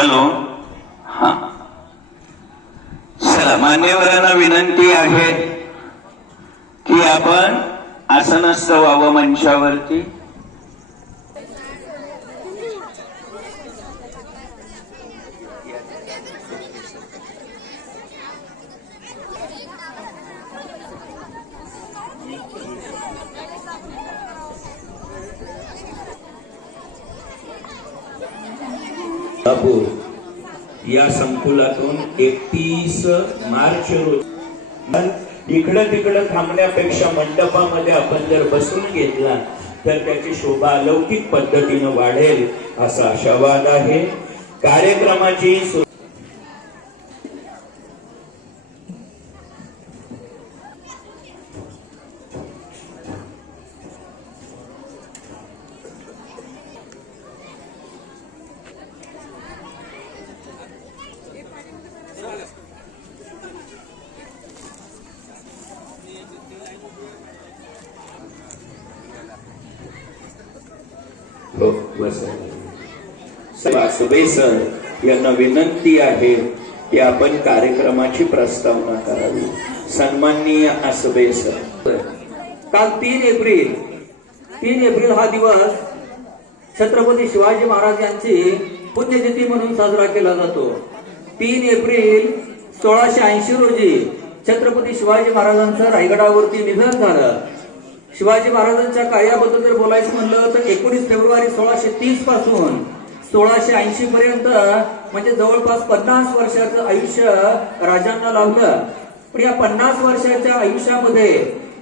Hello. हा चला, मान्यवरांना विनंती आहे की आपण आसनस्थ व्हावं मंचावरती. या संकुलातून 31 मार्च रोजी इकडं तिकडं थांबण्यापेक्षा मंडपामध्ये आपण जर बसून घेतला तर त्याची शोभा अलौकिक पद्धतीने वाढेल असा आशावाद आहे. कार्यक्रमाची वासुदेव सर यांना विनंती आहे की आपण कार्यक्रमाची प्रस्तावना करावी. सन्माननीय आसुदेव सर. काल 3 एप्रिल हा दिवस छत्रपती शिवाजी महाराज यांची पुण्यतिथी म्हणून साजरा केला जातो. 3 एप्रिल 1680 रोजी छत्रपती शिवाजी महाराजांचं रायगडावरती निधन झालं. शिवाजी महाराजांच्या कार्याबद्दल जर बोलायचं म्हणलं तर 19 फेब्रुवारी 1630 पासून 1680 पर्यंत म्हणजे जवळपास 50 वर्षाचं आयुष्य राजांना लावलं. पण या 50 वर्षाच्या आयुष्यामध्ये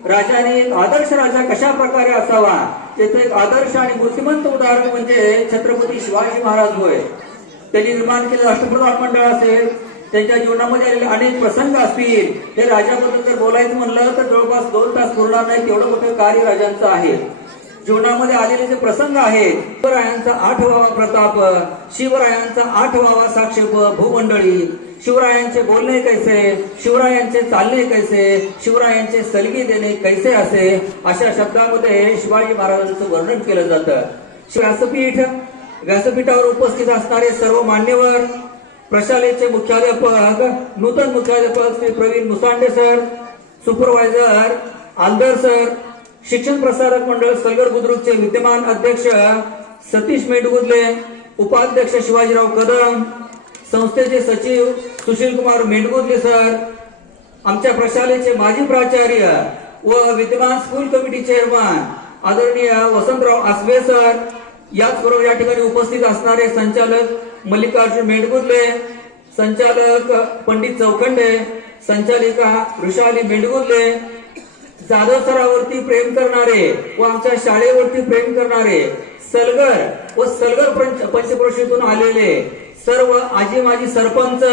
राजाने एक आदर्श राजा कशा प्रकारे असावा त्याचं एक आदर्श आणि मूर्तिमंत उदाहरण म्हणजे छत्रपती शिवाजी महाराज होय. त्यांनी निर्माण केलेलं अष्टप्रधान मंडळ असेल, त्यांच्या जीवनामध्ये आलेले अनेक प्रसंग असतील, हे राजाबद्दल जर बोलायचं म्हणलं तर जवळपास 2 तास पुरणार नाही तेवढं मोठं कार्य राजांचं आहे. जीवनामध्ये आलेले जे प्रसंग आहेत, शिवरायांचा 8वावा प्रताप, शिवरायांचा 8वावा साक्षेप भूमंडळी, शिवरायांचे बोलणे कैसे, शिवरायांचे चालणे कैसे, शिवरायांचे सलगी देणे कैसे असे अशा शब्दामध्ये शिवाजी महाराजांचं वर्णन केलं जातं. व्यासपीठावर उपस्थित असणारे सर्व मान्यवर, प्रशालेचे मुख्याध्यापक, नूतन मुख्याध्यापक Shri Pravin Musande sir, supervisor Aldar sir, शिक्षण प्रसारक मंडळ सलगर बुद्रुकचे विद्यमान अध्यक्ष सतीश मेंढगुदले, उपाध्यक्ष शिवाजीराव कदम, संस्थेचे सचिव सुशील कुमार मेंढगुदले सर, आमच्या प्रशालेचे माजी प्राचार्य व विद्यमान स्कूल कमिटी चेअरमन आदरणीय वसंतराव आसवे सर, याचबरोबर या ठिकाणी उपस्थित असणारे संचालक मल्लिकार्जुन मेंढगुदले, संचालक पंडित चौखंडे, संचालिका वृषाली मेंढगुदले, जाधव सरावरती प्रेम करणारे व आमच्या शाळेवरती प्रेम करणारे सलगर व सलगर पंचक्रोशीतून आलेले सर्व आजी माजी सरपंच,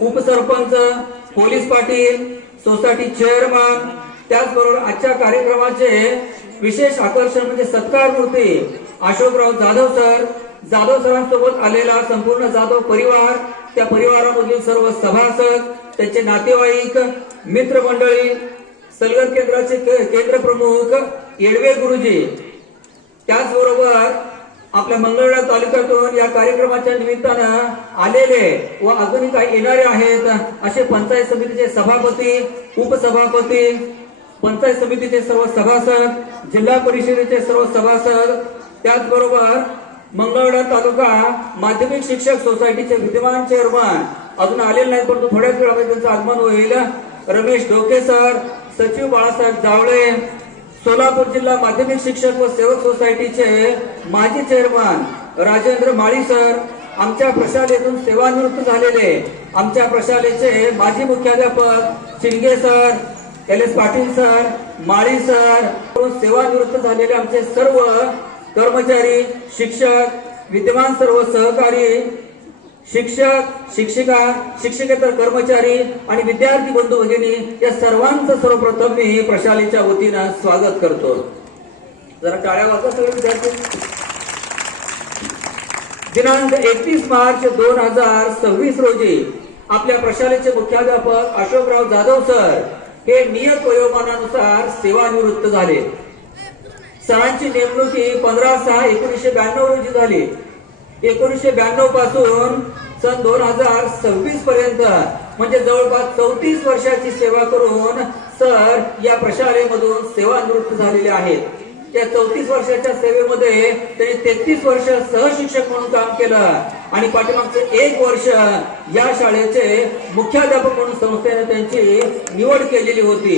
उपसरपंच, पोलीस पाटील, सोसायटी चेअरमन, त्याचबरोबर आजच्या कार्यक्रमाचे विशेष आकर्षण म्हणजे सत्कार मूर्ती अशोकराव जाधव सर, जाधव सरांसोबत आलेला संपूर्ण जाधव परिवार, त्या परिवारामधील सर्व सभासद, त्यांचे नातेवाईक, मित्रमंडळी, सलगर केंद्राचे केंद्र प्रमुख येडवे गुरुजी, त्याचबरोबर आपल्या मंगळवेढा तालुक्यातून या कार्यक्रमाच्या निमित्तानं आलेले व अजूनही काही येणारे आहेत असे पंचायत समितीचे सभापती, उपसभापती, पंचायत समितीचे सर्व सभासद, जिल्हा परिषदेचे सर्व सभासद, त्याचबरोबर मंगळवेढा तालुका माध्यमिक शिक्षक सोसायटीचे विद्यमान चेअरमन अजून आलेले नाहीत परंतु थोड्याच वेळामध्ये त्यांचं आगमन होईल, रमेश डोके सर, सचिव बाळासाहेब जावळे, सोलापूर जिल्हा माध्यमिक शिक्षक व सेवक सोसायटीचे माजी चेअरमन राजेंद्र माळी सर, आमच्या प्रशालेतून सेवानिवृत्त झालेले आमच्या प्रशालेचे माजी मुख्याध्यापक शिंगे सर, LS पाटील सर, माळी सर, सेवानिवृत्त झालेले आमचे सर्व कर्मचारी, शिक्षक, विद्यमान सर्व सहकारी, शिक्षक, शिक्षिका, शिक्षकेतर कर्मचारी आणि विद्यार्थी बंधू भगिनी या सर्वांचं सर्वप्रथम मी प्रशालेच्या वतीनं स्वागत करतो. जरा टाळ्या वाजवा सगळे विद्यार्थी. दिनांक 31 मार्च 2026 रोजी आपल्या प्रशालेचे मुख्याध्यापक अशोकराव जाधव सर हे नियत वयोमानानुसार सेवानिवृत्त झाले. सरांची नेमणूक 15/6/1992 रोजी झाली. 1992 पासून सन 2026 पर्यंत म्हणजे जवळपास 34 वर्षाची सेवा करून सर या प्रशालेमधून सेवानिवृत्त झालेले आहेत. त्या 34 वर्षाच्या सेवेमध्ये त्यांनी 33 वर्ष सहशिक्षक म्हणून काम केलं आणि पाठीमागचे 1 वर्ष या शाळेचे मुख्याध्यापक म्हणून संस्थेने त्यांची निवड केलेली होती.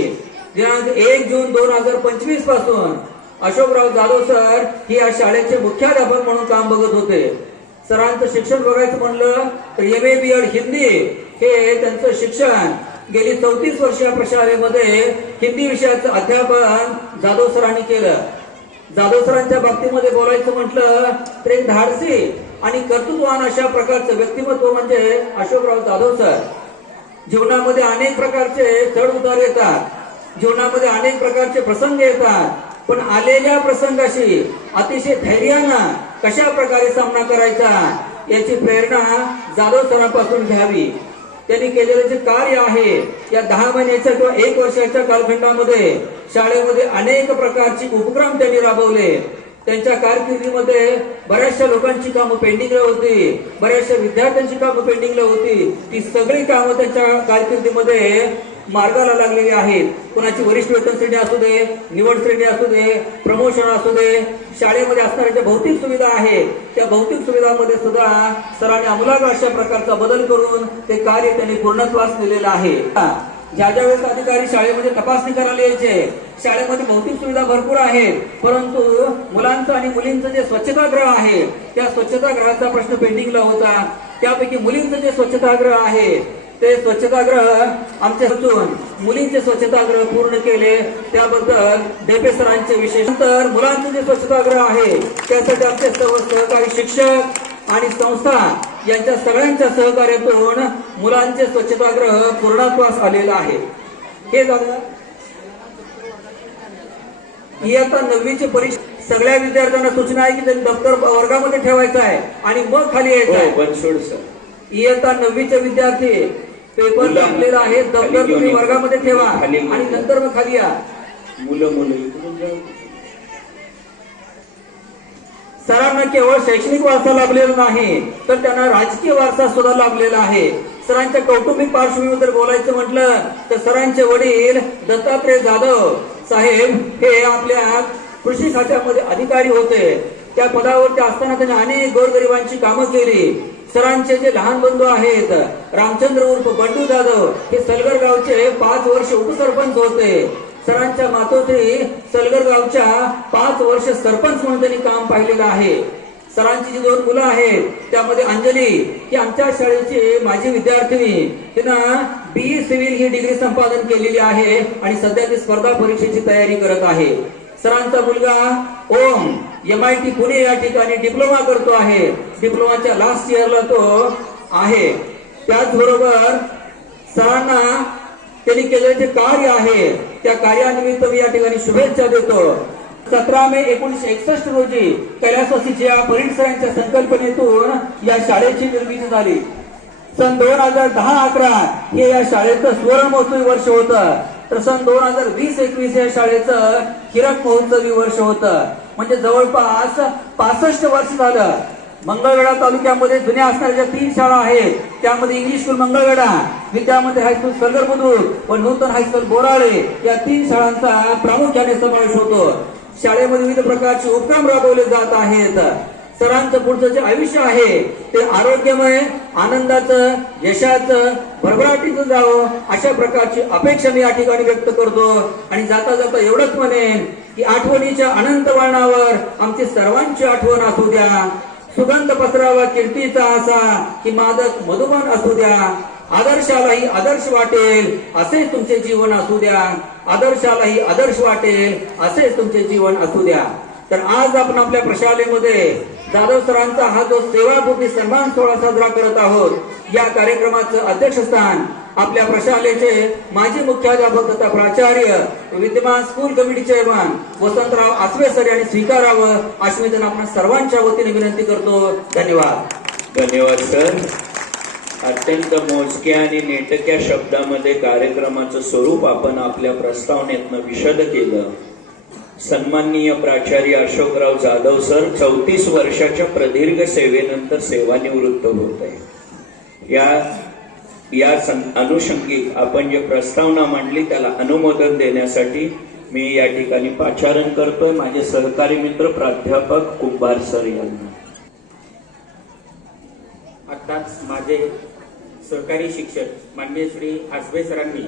दिनांक 1 जून 2025 पासून अशोकराव जाधव सर हे या शाळेचे मुख्याध्यापक म्हणून काम बघत होते. सरांचं शिक्षण बघायचं म्हणलं तर MA BEd हिंदी हे त्यांचं शिक्षण गेली 34 वर्ष या प्रशालेमध्ये हिंदी विषयाचं अध्यापन जाधव सरांनी केलं. जाधव सरांच्या बाबतीमध्ये बोलायचं म्हटलं तर एक धाडसी आणि कर्तृत्ववान अशा प्रकारचं व्यक्तिमत्व म्हणजे अशोकराव जाधव सर. जीवनामध्ये अनेक प्रकारचे चढ उतार येतात, जीवनामध्ये अनेक प्रकारचे प्रसंग येतात, पण आलेल्या प्रसंगाशी अतिशय धैर्यानं कशा प्रकारे सामना करायचा याची प्रेरणा जाधव सरांपासून घ्यावी. त्यांनी केलेले जे कार्य आहे या 10 महिन्याच्या किंवा 1 वर्षाच्या कालखंडामध्ये शाळेमध्ये अनेक प्रकारचे उपक्रम त्यांनी राबवले. त्यांच्या कारकिर्दीमध्ये बऱ्याचशा लोकांची कामं पेंडिंगला होती, बऱ्याचशा विद्यार्थ्यांची कामं पेंडिंगला होती. ती सगळी कामं त्यांच्या कारकिर्दीमध्ये मार्गाला लागलेली आहेत. कोणाची वरिष्ठ वेतन श्रेणी असू दे, निवड श्रेणी असू दे, प्रमोशन असू दे, शाळेमध्ये असणाऱ्या ज्या भौतिक सुविधा आहेत त्या भौतिक सुविधांमध्ये सुद्धा सरांनी आमूलाग्र अशा प्रकारचा बदल करून ते कार्य त्यांनी पूर्णत्वास नेलेलं आहे. ज्या ज्या वेळेस अधिकारी शाळेमध्ये तपासणी करायला यायचे, शाळेमध्ये भौतिक सुविधा भरपूर आहेत, परंतु मुलांचं आणि मुलींचं जे स्वच्छतागृह आहे त्या स्वच्छतागृहाचा प्रश्न पेंडिंगला होता. त्यापैकी मुलींचं जे स्वच्छतागृह आहे ते स्वच्छतागृह आमच्या हातून मुलींचे स्वच्छतागृह पूर्ण केले, त्याबद्दल डेपे सरांचे विशेष. नंतर मुलांचे जे स्वच्छतागृह आहे त्यासाठी आमचे सर्व सहकारी शिक्षक आणि संस्था यांच्या सगळ्यांच्या सहकार्यातून मुलांचे स्वच्छतागृह पूर्णत्वास आलेला आहे. हे झालं इयत्ता 9वीची परीक्षा. सगळ्या विद्यार्थ्यांना सूचना आहे की त्यांनी दप्तर वर्गामध्ये ठेवायचं आहे आणि मग खाली यायचं आहे. बनसोड सर, इयत्ता 9वीचे विद्यार्थी पेपर संपलेला आहे, दप्तर तुम्ही वर्गामध्ये ठेवा आणि नंतर मग खाली या. सरांना केवळ शैक्षणिक वारसा लाभलेला नाही तर त्यांना राजकीय वारसा सुद्धा लाभलेला आहे. सरांच्या कौटुंबिक पार्श्वभूमीबद्दल बोलायचं म्हटलं तर सरांचे वडील दत्तात्रय जाधव साहेब हे आपल्या कृषी खात्यामध्ये अधिकारी होते. त्या पदावरती असताना त्यांनी अनेक गोरगरिबांची कामं केली. सरांचे जे लहान बंधू आहेत रामचंद्र उर्फ बंडू जाधव हे सलगर गावचे 5 वर्ष उपसरपंच होते. सरांच्या मातोश्री सलगर गावच्या 5 वर्ष सरपंच म्हणून त्यांनी काम पाहिलेलं आहे. सरांची जी 2 मुलं आहेत त्यामध्ये अंजली ही आमच्या शाळेची माझी विद्यार्थिनी, तिनं BE सिव्हिल ही डिग्री संपादन केलेली आहे आणि सध्या ती स्पर्धा परीक्षेची तयारी करत आहे. सरांचा मुलगा ओम MIT पुणे या ठिकाणी डिप्लोमा करतो आहे, डिप्लोमाच्या लास्ट इयरला तो आहे. त्याचबरोबर सरांना त्यांनी केलेले जे कार्य आहे त्या कार्यानिमित्त मी या ठिकाणी शुभेच्छा देतो. 17 मे 1961 रोजी कैलासवासीच्या परिण सरांच्या संकल्पनेतून या शाळेची निर्मिती झाली. सन 2010-11 हे या शाळेचं सुवर्ण महोत्सवी वर्ष होतं, तर सन 2020-21 या शाळेचं हिरक महोत्सवी वर्ष होतं. म्हणजे जवळपास 65 वर्ष झालं. मंगळवेढा तालुक्यामध्ये जुन्या असणाऱ्या ज्या 3 शाळा आहेत त्यामध्ये इंग्लिश स्कूल मंगळवेढा, विद्यामंदिर हायस्कूल सलगर बुद्रुक व नूतन हायस्कूल बोराळे या 3 शाळांचा प्रामुख्याने समावेश होतो. शाळेमध्ये विविध प्रकारचे उपक्रम राबवले जात आहेत. सरांचं पुढचं जे आयुष्य आहे ते आरोग्यमय, आनंदाचं, यशाचं, भरभराटीचं जावं अशा प्रकारची अपेक्षा मी या ठिकाणी व्यक्त करतो. आणि जाता जाता एवढंच म्हणेन की आठवणीच्या अनंत वळणावर आमची सर्वांची आठवण असू द्या. सुगंध पसरावा कीर्तीचा असा की मादक मधुबन असू द्या. आदर्शालाही आदर्श वाटेल असेच तुमचे जीवन असू द्या. आदर्शालाही आदर्श वाटेल असेच तुमचे जीवन असू द्या. तर आज आपण आपल्या प्रशालेमध्ये जाधव सरांचा हा जो सेवापूर्ती सन्मान सोहळा साजरा करत आहोत, या कार्यक्रमाचं अध्यक्षस्थान आपल्या प्रशालेचे माजी मुख्याध्यापक तथा प्राचार्य विद्यमान school committee chairman Vasantrao Asve sir यांनी स्वीकारावं अशी मी आपण सर्वांच्या वतीने विनंती करतो. धन्यवाद. धन्यवाद सर. अत्यंत मोजक्या आणि नेटक्या शब्दामध्ये कार्यक्रमाचं स्वरूप आपण आपल्या प्रस्तावनेतनं विशद केलं. सन्माननीय प्राचार्य अशोकराव जाधव सर 34 वर्षाच्या प्रदीर्घ सेवेनंतर सेवानिवृत्त होत आहे. या अनुषंगिक आपण जे प्रस्तावना मांडली त्याला अनुमोदन देण्यासाठी मी या ठिकाणी पाचारण करतोय माझे सहकारी मित्र प्राध्यापक कुंभार सर यांना. आत्ताच माझे सहकारी शिक्षक माननीय श्री आसबे सरांनी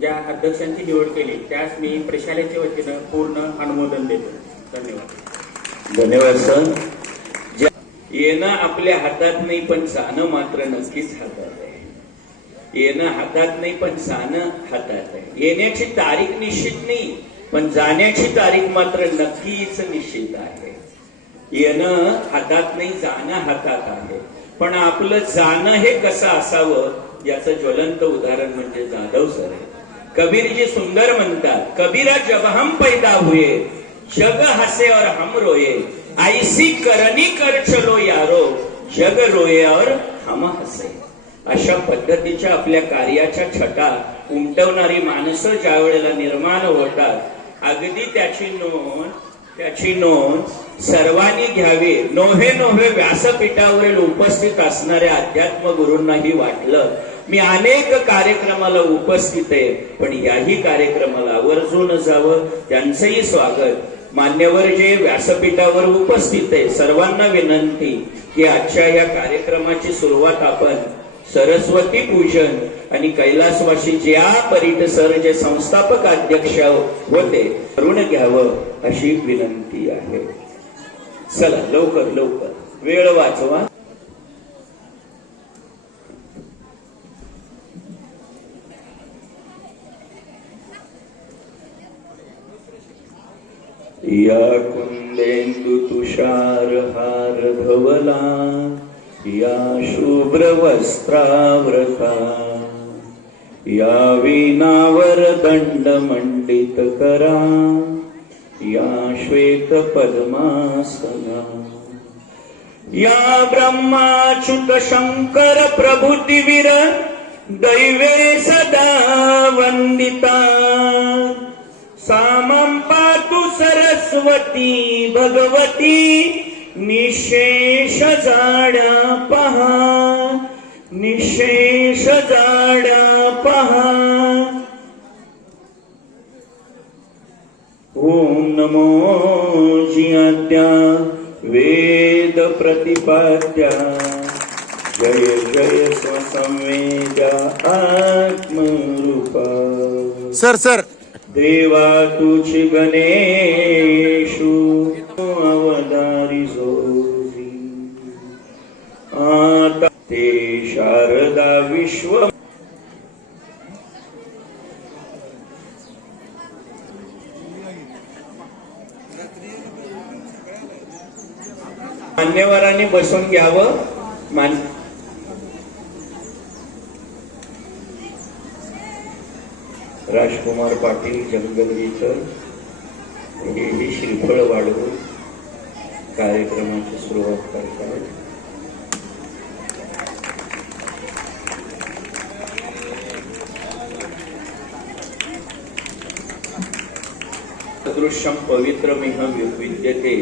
ज्या अध्यक्षांची निवड केली त्यास मी प्रशालेच्या वतीनं पूर्ण अनुमोदन देतो. धन्यवाद. धन्यवाद सर. येणं आपल्या हातात नाही पण जाणं मात्र नक्कीच हातात आहे. येणं हातात नाही पण जाणं हातात आहे. येण्याची तारीख निश्चित नाही पण जाण्याची तारीख मात्र नक्कीच निश्चित आहे. येणं हातात नाही जाणं हातात आहे पण आपलं जाणं हे कसं असावं याचं ज्वलंत उदाहरण म्हणजे जाधव सर आहे. कबीरजी सुंदर म्हणतात, कबीरा जब हम पैदा हुए जग हसे और हम रोए, ऐसी करनी कर चलो यारो जग रोए और हम हसे. अशा पद्धतीच्या आपल्या कार्याच्या छटा उमटवणारी माणसं ज्या वेळेला निर्माण होतात अगदी त्याची नोंद सर्वांनी घ्यावी. नोहे नोहे व्यासपीठावरील उपस्थित असणाऱ्या अध्यात्म गुरूंनाही वाटलं मी अनेक कार्यक्रमाला उपस्थित आहे पण याही कार्यक्रमाला आवर्जून जावं. त्यांचंही स्वागत. मान्यवर जे व्यासपीठावर उपस्थित आहे सर्वांना विनंती की आजच्या या कार्यक्रमाची सुरुवात आपण सरस्वती पूजन आणि कैलासवासी ज्या परिट सर जे संस्थापक अध्यक्ष होते करून घ्यावं अशी विनंती आहे. चला लवकर लवकर वेळ वाचवा. या कुंदेंदु तुषार हार धवला या शुभ्र वस्त्राव्रता या वीणावर दंड मंडित करा या श्वेत पद्मासना या ब्रह्माच्युत शंकर प्रभुतिवीर दैवे सदा वंदिता सामं पातु सरस्वती भगवती निशेष जाड्या पहा निशेष जाड्या पहा. ओम नमो जियाद्या वेद प्रतिपाद्या जय जय स्वसंवेद्या आत्मरूपा. सर देवा तुझी गणेशु अवतारी जोजी आता ते शारदा विश्व. मान्यवरांनी बसून घ्यावं. राजकुमार पाटील जंगलजीचं हे श्रीफळ वाढवून कार्यक्रमाची सुरुवात करतात. सदृश्यम पवित्रमिह विद्यते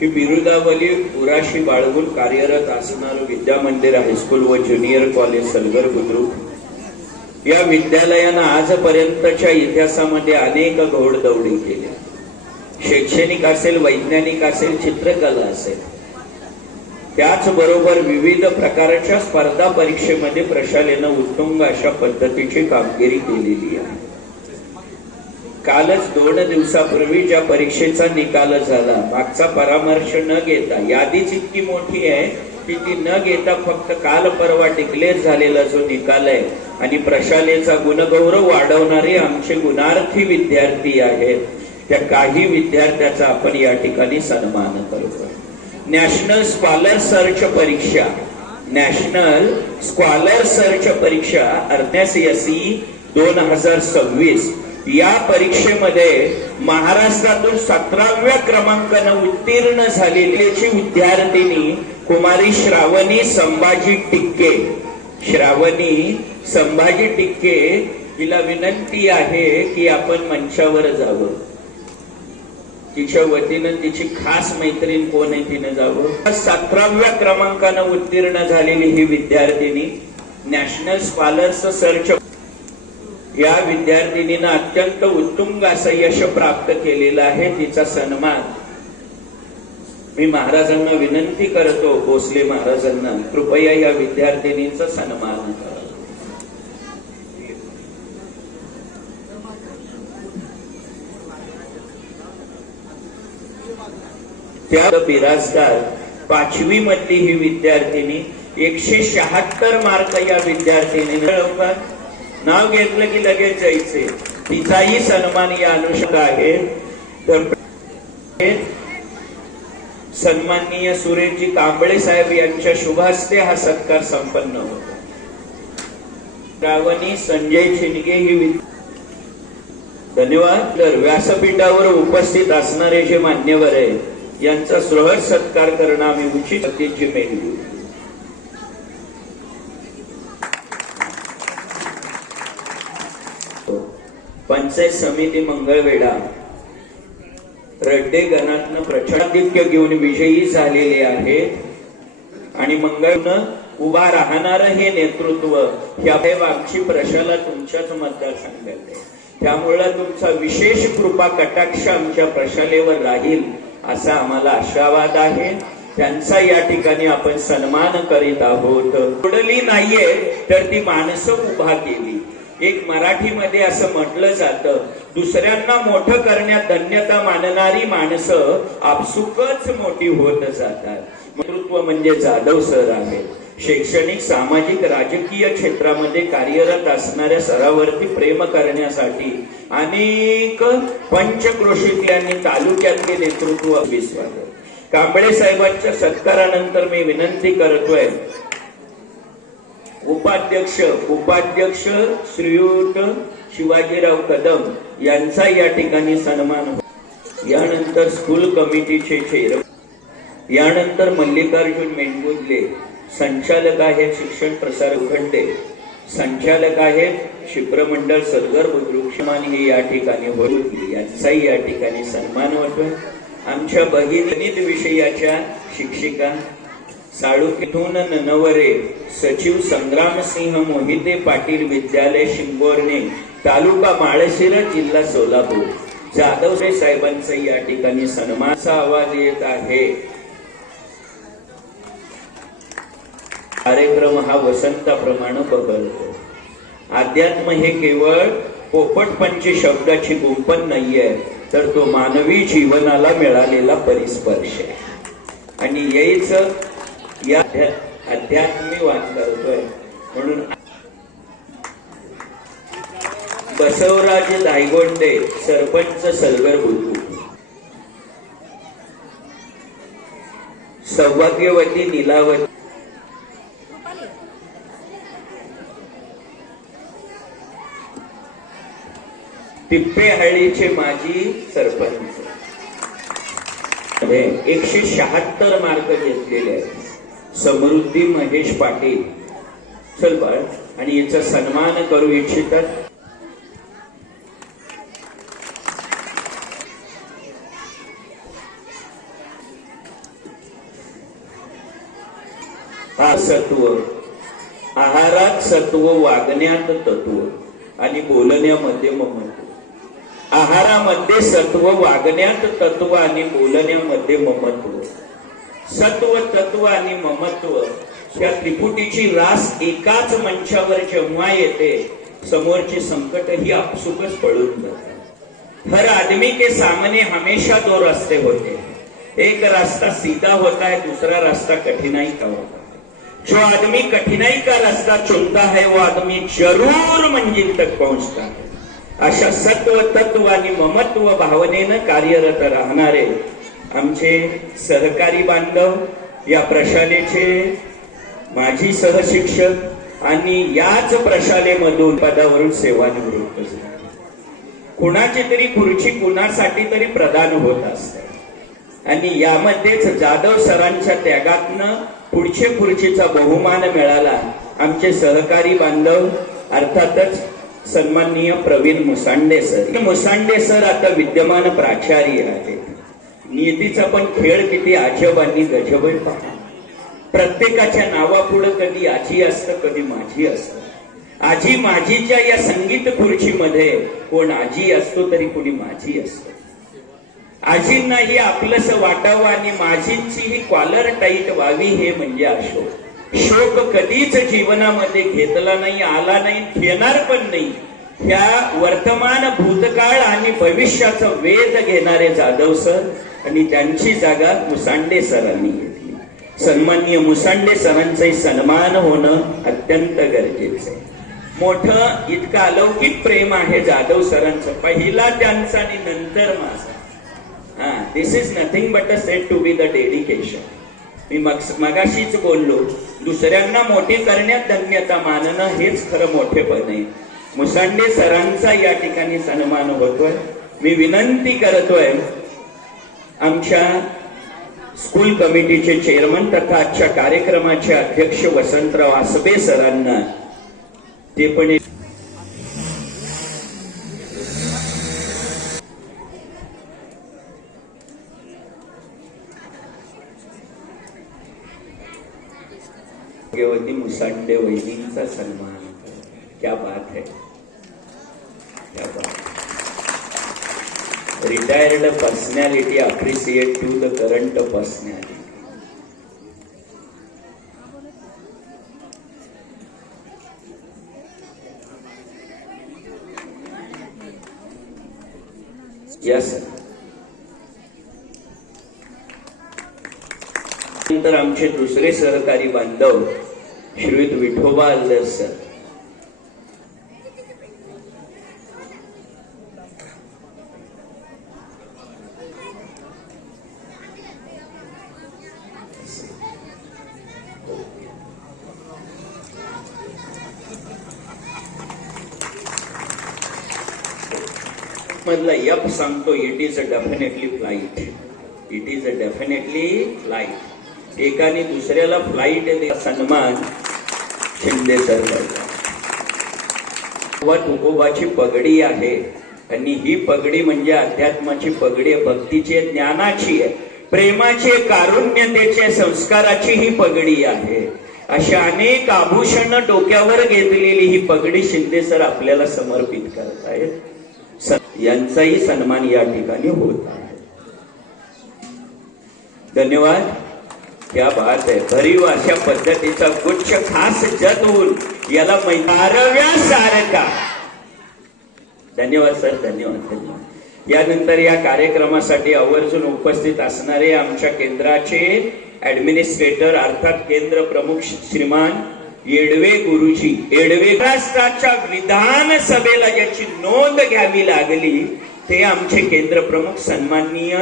ही बिरुदावली उराशी बाळगून कार्यरत असणारं विद्या मंदिर हायस्कूल व ज्युनियर कॉलेज सलगर बुद्रुक या विद्यालयानं आजपर्यंतच्या इतिहासामध्ये अनेक घोडदौडी केल्या. शैक्षणिक असेल वैज्ञानिक असेल चित्रकला असेल त्याचबरोबर विविध प्रकारच्या स्पर्धा परीक्षेमध्ये प्रशालेनं उत्तुंग अशा पद्धतीची कामगिरी केलेली आहे. कालच 2 दिवसापूर्वी ज्या परीक्षेचा निकाल झाला मागचा परामर्श न घेता यादीच इतकी मोठी आहे की ती न घेता फक्त काल परवा डिक्लेअर झालेला जो निकाल आहे आणि प्रशालेचा गुणगौरव वाढवणारे आमचे गुणार्थी विद्यार्थी आहेत त्या काही विद्यार्थ्याचा आपण या ठिकाणी सन्मान करतो. नॅशनल स्कॉलर सर्च परीक्षा RNSSE 2026 या परीक्षेमध्ये महाराष्ट्रातून 17व्या क्रमांकाने उत्तीर्ण झालेली विद्यार्थिनी कुमारी श्रावणी संभाजी टिक्के हिला विनंती आहे की आपण मंचावर जावं. तिच्या वतीनं तिची खास मैत्रीण कोण आहे तिनं जावं. 17व्या क्रमांकानं उत्तीर्ण झालेली ही विद्यार्थिनी नॅशनल स्कॉलर्स सर्च या विद्यार्थिनीनं अत्यंत उत्तुंग असं यश प्राप्त केलेलं आहे. तिचा सन्मान मी महाराजांना विनंती करतो, भोसले महाराजांना, कृपया या विद्यार्थिनीचा सन्मान करा. त्या बिराजदार 5वी मधली ही विद्यार्थिनी 176 मार्क या विद्यार्थिनीने नाव घेतलं की लगेच जायचे. तिचाही सन्मान या अनुषंग आहे. तर सन्माननीय सुरेशजी कांबळे साहेब यांच्या शुभ हस्ते हा सत्कार संपन्न होतो. श्रावणी संजय शिंदे ही धन्यवाद. तर व्यासपीठावर उपस्थित असणारे जे मान्यवर आहे यांचा सुहृद सत्कार करणं आम्ही उचित जिम्मेदारी घेऊ. पंचायत समिती मंगळवेढा रड्डे गणातनं प्रचंडाधिक्य घेऊन विजयी झालेले आहेत आणि मंगळनं उभा राहणार हे नेतृत्व ह्या आमची प्रशाला तुमच्याच मतदारसंघात आहे. त्यामुळे तुमचा विशेष कृपा कटाक्ष आमच्या प्रशालेवर राहील असा आम्हाला आशावाद आहे. त्यांचा या ठिकाणी आपण सन्मान करीत आहोत. सोडली नाहीये तर ती माणसं उभा केली. एक मराठीमध्ये असं म्हटलं जातं, दुसऱ्यांना मोठं करण्यात धन्यता मानणारी माणसं आपसुकच मोठी होत जातात. नेतृत्व म्हणजे जाधव सर आहे. शैक्षणिक, सामाजिक, राजकीय क्षेत्रामध्ये कार्यरत असणाऱ्या सरावरती प्रेम करण्यासाठी अनेक पंचक्रोशीतले आणि तालुक्यातले नेतृत्व विश्वास. कांबळे साहेबांच्या सत्कारानंतर मी विनंती करतोय, उपाध्यक्ष श्रीयुत शिवाजीराव कदम यांचा या ठिकाणी सन्मान हो. यानंतर स्कूल कमिटीचे चेअरमन, यानंतर मल्लिकार्जुन मेंढगुदले संचालक आहेत शिक्षण प्रसार उघडले, संचालक आहेत शिप्रमंडळ सदगर बुद्रुक्षमान हे या ठिकाणी होती. यांचाही या ठिकाणी सन्मान होतोय. आमच्या गणित विषयाच्या शिक्षिका साळुकीतून नवरे सचिव संग्रामसिंह मोहिते पाटील विद्यालय शिंगोर्णे तालुका माळशिरस जिल्हा सोलापूर जाधव साहेबांचा या ठिकाणी सन्मानाचा आवाज येत आहे. कार्यक्रम हा वसंताप्रमाणे बहरतो. अध्यात्म हे केवळ पोपटपंची शब्दाची गुंफण नाहीये, तर तो मानवी जीवनाला मिळालेला परिस्पर्श आहे. आणि याच या अध्यात्मी वाद करतोय म्हणून बसवराज दायगोंडे सरपंच सलगर बुद्रुक, सौभाग्यवती नीलावती, तिप्पेहळ्ळीचे माजी सरपंच 176 मार्क घेतलेले आहेत. समृद्धी महेश पाटील चल बाळ आणि याचा सन्मान करू इच्छितात. सत्व, आहारात सत्व, वागण्यात तत्व आणि बोलण्यामध्ये ममत्व. आहारामध्ये सत्व, वागण्यात तत्व आणि बोलण्यामध्ये ममत्व. सत्व, तत्व आणि ममत्व या त्रिपुटीची रास एकाच मंचावर जेव्हा येते, समोरचे संकट ही आपसुकच पळून जातात. हर आदमी के सामने हमेशा 2 रास्ते होते. एक रास्ता सीधा होता है, दूसरा रास्ता कठिनाई का होता है. जो आदमी कठिनाई का रास्ता चुनता है वो आदमी जरूर मंजिल तक पहुंचता है. अशा सत्व, तत्व आणि ममत्व भावनेनं कार्यरत राहणारे आमचे सहकारी बांधव, या प्रशालेचे माजी सहशिक्षक आणि याच प्रशालेमधून पदावरून सेवानिवृत्त झाले. कुणाची तरी खुर्ची कुणासाठी तरी प्रदान होत असते आणि यामध्येच जाधव सरांच्या त्यागातनं पुढच्या खुर्चीचा बहुमान मिळाला. आमचे सहकारी बांधव अर्थातच सन्माननीय प्रवीण मुसांडे सर. मुसांडे सर आता विद्यमान प्राचार्य आहेत. नियतीचा पण खेळ किती अजब आणि गजब आहे पहा. प्रत्येकाच्या नावापुढं कधी आजी असतं, कधी माझी असतं. आजी माझीच्या या संगीत खुर्चीमध्ये कोण आजी असतो तरी कोणी माझी असतो. आजींनाही आपलंस वाटावं आणि माझींची ही कॉलर टाईट व्हावी, हे म्हणजे अशोक. शोक कधीच जीवनामध्ये घेतला नाही, आला नाही, घेणार पण नाही. ह्या वर्तमान, भूतकाळ आणि भविष्याचा वेध घेणारे जाधव सर आणि त्यांची जागा मुसांडे सरांनी घेतली. सन्माननीय मुसांडे सरांचाही सन्मान होणं अत्यंत गरजेचं आहे. मोठं इतकं अलौकिक प्रेम आहे जाधव सरांचं, पहिला त्यांचा आणि नंतर माझा. This is nothing but a set to be the dedication. मी मगाशीच बोललो, दुसऱ्यांना मोठे करण्यात धन्यता मानणं हेच खरं मोठेपण आहे. मुसांडे सरांचा या ठिकाणी सन्मान होतोय. मी विनंती करतोय आमच्या स्कूल कमिटीचे चेअरमन तथा आजच्या कार्यक्रमाचे अध्यक्ष वसंतराव आसबे सरांना, ते पण भाग्यवती मुसांडे वहिनींचा सन्मान. क्या बात है, क्या बात. Retired personality appreciate to the current personality. Yes. नंतर आमचे दुसरे सहकारी बांधव श्रीयुत विठोबा अल्दर सर. मधला यप सांगतो, it is a definitely flight. It is a definitely flight. एकाने दुसऱ्याला फ्लाईट सन्मान शिंदे सर करतात. तुकोबाची पगडी आहे आणि ही पगडी म्हणजे अध्यात्माची पगडी आहे, भक्तीची आहे, ज्ञानाची आहे, प्रेमाची, कारुण्यतेचे, संस्काराची ही पगडी आहे. अशा अनेक आभूषण डोक्यावर घेतलेली ही पगडी शिंदे सर आपल्याला समर्पित करतायत. यांचाही सन्मान या ठिकाणी होत आहे. धन्यवाद. क्या बात आहे. भरीव अशा पद्धतीचा गुच्छ खास जत होऊन याला मैदारव्यासारखा. धन्यवाद सर, धन्यवाद, धन्यवाद. यानंतर या कार्यक्रमासाठी आवर्जून उपस्थित असणारे आमच्या केंद्राचे ऍडमिनिस्ट्रेटर अर्थात केंद्र प्रमुख श्रीमान येडवे गुरुजी. येडवे महाराष्ट्राच्या विधानसभेला ज्याची नोंद घ्यावी लागली ते आमचे केंद्र प्रमुख सन्माननीय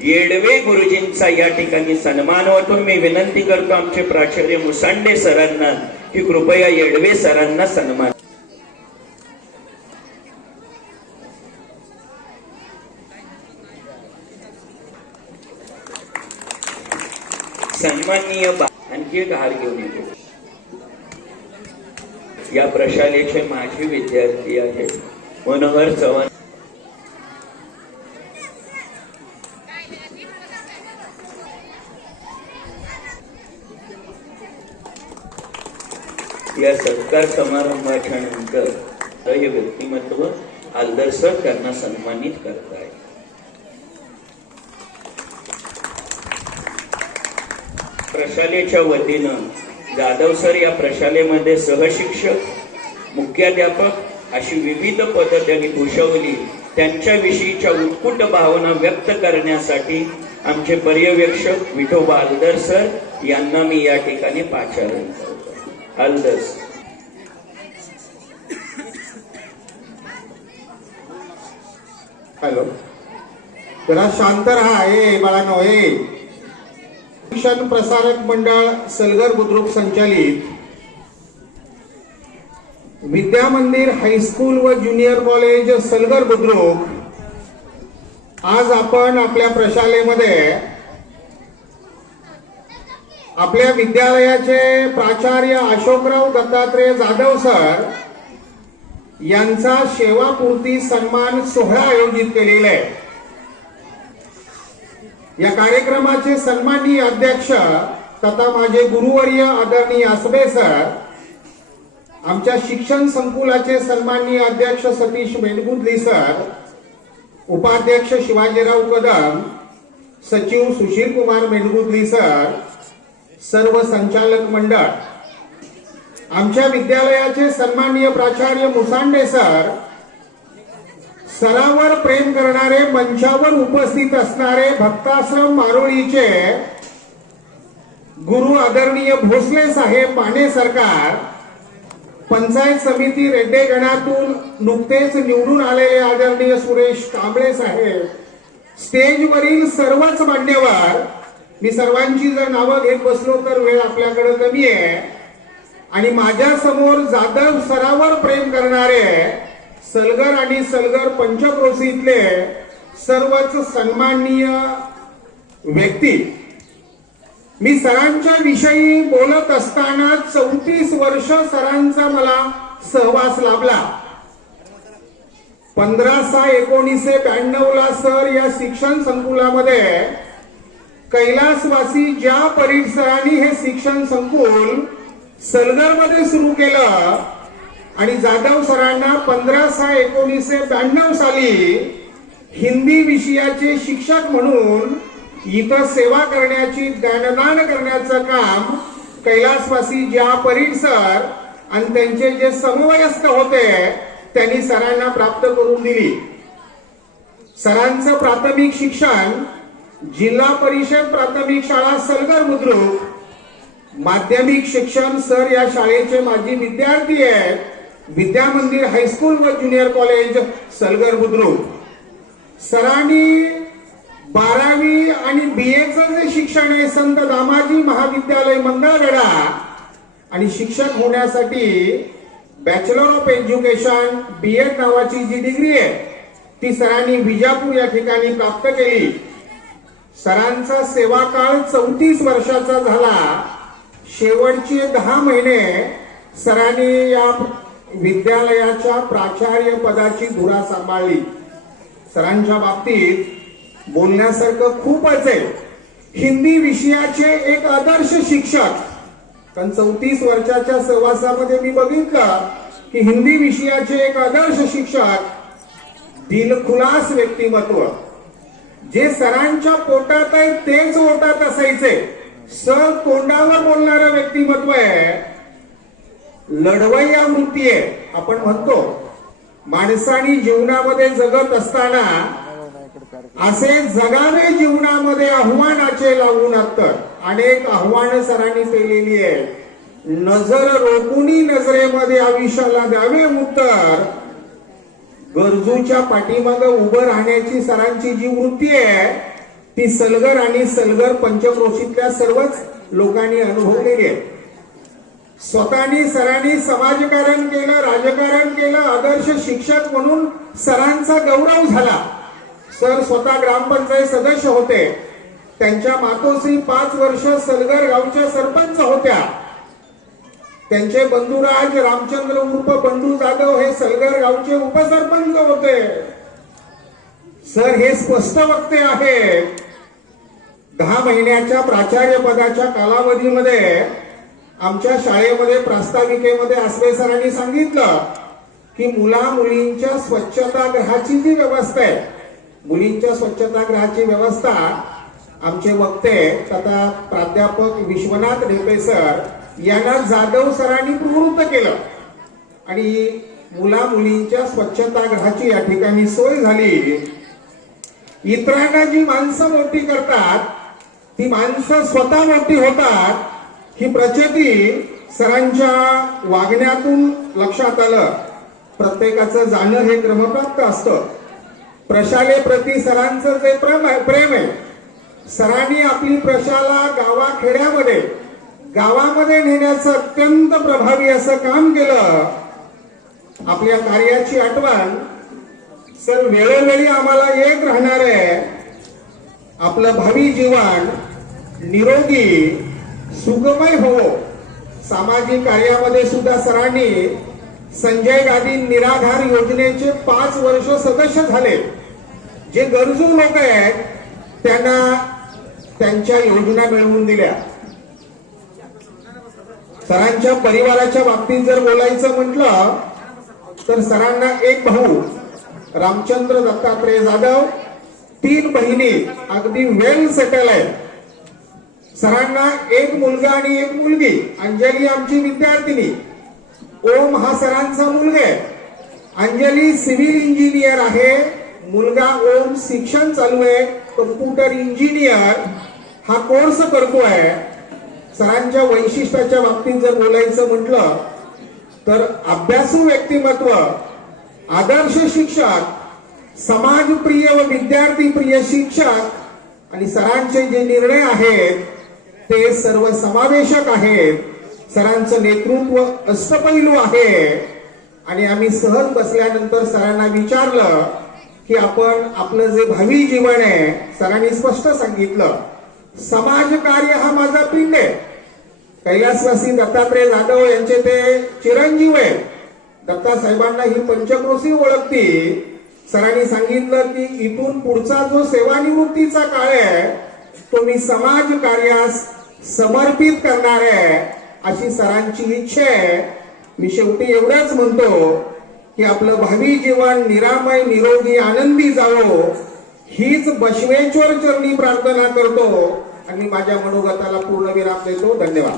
येडवे गुरुजींचा या ठिकाणी सन्मान होतो. मी विनंती करतो आमचे प्राचार्य मुसांडे सरांना की कृपया येडवे सरांना सन्मान. सन्माननीय आणखी एक हार घेऊन येतो. या प्रशालेचे माझे विद्यार्थी आहेत मनोहर चव्हाण. या सत्कार समारंभाच्या नंतर हे व्यक्तिमत्व आल्दर सर त्यांना सन्मानित करतायत. प्रशालेच्या वतीनं जाधव सर या प्रशालेमध्ये सहशिक्षक, मुख्याध्यापक अशी विविध पदं त्यांनी भूषवली. त्यांच्याविषयीच्या उत्कट भावना व्यक्त करण्यासाठी आमचे पर्यवेक्षक विठोबा अल्दर सर यांना मी या ठिकाणी पाचारण करतो. अल्दर सर. हॅलो, जरा शांत राहा. बाळांनो, शिक्षण प्रसारक मंडळ सलगर बुद्रुक संचालित विद्या मंदिर हायस्कूल व ज्युनियर कॉलेज सलगर बुद्रुक आज आपण आपल्या प्रशालेमध्ये आपल्या विद्यालयाचे प्राचार्य अशोकराव दत्तात्रय जाधव सर यांचा सेवापूर्ती सन्मान सोहळा आयोजित केलेला आहे. या कार्यक्रमाचे सन्माननीय अध्यक्ष तथा माझे गुरुवर्य आदरणीय आसबे सर, आमच्या शिक्षण संकुलाचे सन्माननीय अध्यक्ष सतीश मेनगुंदली सर, उपाध्यक्ष शिवाजीराव कदम, सचिव सुशील कुमार मेनगुंदली सर, सर्व संचालक मंडळ, आमच्या विद्यालयाचे सन्माननीय प्राचार्य मुसांडे सर, सरावर प्रेम करणारे मंचावर उपस्थित असणारे भक्ताश्रम मारोळीचे गुरु आदरणीय भोसले साहेब पाणे सरकार, पंचायत समिती रेड्डे गणातून नुकतेच निवडून आलेले आदरणीय सुरेश कांबळे साहेब, स्टेजवरील सर्वच मान्यवर, मी सर्वांची जर नावं घेत बसलो तर वेळ आपल्याकडे कमी आहे, आणि माझ्या समोर जाधव सरावर प्रेम करणारे सलगर आणि सलगर पंचक्रोशीतले सर्वच सन्माननीय व्यक्ती, मी सरांच्या विषयी बोलत असताना 34 वर्ष सरांचा मला सहवास लाभला. 15/6/1992 सर या शिक्षण संकुलामध्ये कैलासवासी ज्या परिसरांनी हे शिक्षण संकुल सलगरमध्ये सुरू केलं आणि जाधव सरांना 15/6/1992 साली हिंदी विषयाचे शिक्षक म्हणून इथं सेवा करण्याची ज्ञानदान करण्याचं काम कैलासवासी ज्या परिसर आणि त्यांचे जे समवयस्क होते त्यांनी सरांना प्राप्त करून दिली. सरांचं प्राथमिक शिक्षण जिल्हा परिषद प्राथमिक शाळा सलगर बुद्रुक, माध्यमिक शिक्षण सर या शाळेचे माजी विद्यार्थी आहेत, विद्या मंदिर हायस्कूल व ज्युनियर कॉलेज सलगर बुद्रुक. सरांनी 12वी आणि BAचं जे शिक्षण आहे संत दामाजी महाविद्यालय मंगळवेढा आणि शिक्षक होण्यासाठी बॅचलर ऑफ एज्युकेशन BEd नावाची जी डिग्री आहे ती सरांनी विजापूर या ठिकाणी प्राप्त केली. सरांचा सेवा काळ 34 वर्षाचा झाला. शेवटचे 10 महिने सरांनी या विद्यालयाच्या प्राचार्य पदाची धुरा सांभाळली. सरांच्या बाबतीत बोलण्यासारखं खूपच आहे. हिंदी विषयाचे एक आदर्श शिक्षक, कारण 34 वर्षाच्या सहवासामध्ये मी बघितलं की हिंदी विषयाचे एक आदर्श शिक्षक, दिलखुलास व्यक्तिमत्व, जे सरांच्या पोटात आहे तेच ओटात असायचे. सर तोंडावर बोलणारं व्यक्तिमत्व आहे, लढवय्या वृत्ती आहे. आपण म्हणतो माणसाने जीवनामध्ये जगत असताना असे जगावे जीवनामध्ये आव्हानाचे लावून तर अनेक आव्हानं सरांनी पेलेली आहे. नजर रोखुनी नजरेमध्ये आयुष्याला द्यावे उत्तर, गरजूच्या पाठीमागे उभं राहण्याची सरांची जी वृत्ती आहे ती सलगर आणि सलगर पंचक्रोशीतल्या सर्वच लोकांनी अनुभवलेली आहे. स्वतःनी सरांनी समाजकारण केलं, राजकारण केलं, आदर्श शिक्षक म्हणून सरांचा गौरव झाला. सर स्वतः ग्रामपंचायत सदस्य होते. त्यांच्या मातोश्री 5 वर्ष सलगर गावच्या सरपंच होत्या. त्यांचे बंधुराज रामचंद्र उर्फ बंडू जाधव हे सलगर गावचे उपसरपंच होते. सर हे स्पष्ट वक्ते आहेत. 10 महिन्याच्या प्राचार्य पदाच्या कालावधीमध्ये आमच्या शाळेमध्ये प्रास्ताविकेमध्ये आसबे सरांनी सांगितलं की मुला मुलींच्या स्वच्छतागृहाची जी व्यवस्था आहे, मुलींच्या स्वच्छतागृहाची व्यवस्था आमचे वक्ते तथा प्राध्यापक विश्वनाथ ढेपे सर यांना जाधव सरांनी प्रवृत्त केलं आणि मुला मुलींच्या स्वच्छतागृहाची या ठिकाणी सोय झाली. इतरांना जी माणसं मोठी करतात ती माणसं स्वतः मोठी होतात ही प्रचिती सरांच्या वागण्यातून लक्षात आलं. प्रत्येकाचं जाणं हे क्रमप्राप्त असतं. प्रशालेप्रती सरांचं जे प्रेम आहे, सरांनी आपली प्रशाला गावामध्ये नेण्याचं अत्यंत प्रभावी असं काम केलं. आपल्या कार्याची आठवण सर वेळोवेळी आम्हाला येत राहणार आहे. आपलं भावी जीवन निरोगी सुखमय हो. सामाजिक कार्यामध्ये सुद्धा सरांनी संजय गांधी निराधार योजनेचे 5 वर्ष सदस्य झाले. जे गरजू लोक आहेत त्यांना त्यांच्या योजना मिळवून दिल्या. सरांच्या परिवाराच्या बाबतीत जर बोलायचं म्हटलं तर सरांना एक भाऊ रामचंद्र दत्तात्रय जाधव, 3 बहिणी अगदी वेल सेटल आहेत. सरांना एक मुलगा आणि एक मुलगी. अंजली आमची विद्यार्थिनी, ओम हा सरांचा मुलगा आहे. अंजली सिव्हिल इंजिनियर आहे, मुलगा ओम शिक्षण चालू आहे, कम्प्युटर इंजिनियर हा कोर्स करतोय. सरांच्या वैशिष्ट्याच्या बाबतीत जर बोलायचं म्हटलं तर अभ्यासू व्यक्तिमत्व, आदर्श शिक्षक, समाजप्रिय व विद्यार्थीप्रिय शिक्षक आणि सरांचे जे निर्णय आहेत ते सर्व समावेशक आहेत. सरांचं नेतृत्व अष्टपैलू आहे. आणि आम्ही सहज बसल्यानंतर सरांना विचारलं की आपण आपलं जे भावी जीवन आहे, सरांनी स्पष्ट सांगितलं समाजकार्य हा माझा पिंड आहे. कैलासवासी दत्तात्रय जाधव यांचे ते चिरंजीव आहेत. दत्ता साहेबांना ही पंचक्रोशी ओळखती. सरांनी सांगितलं की इथून पुढचा जो सेवानिवृत्तीचा काळ आहे तो मी समाज कार्यास समर्पित करणार आहे, अशी सरांची इच्छा आहे. मी शेवटी एवढंच म्हणतो की आपलं भावी जीवन निरामय, निरोगी, आनंदी जावो हीच बसवेश्वर चरणी प्रार्थना करतो आणि माझ्या मनोगताला पूर्णविराम देतो. धन्यवाद.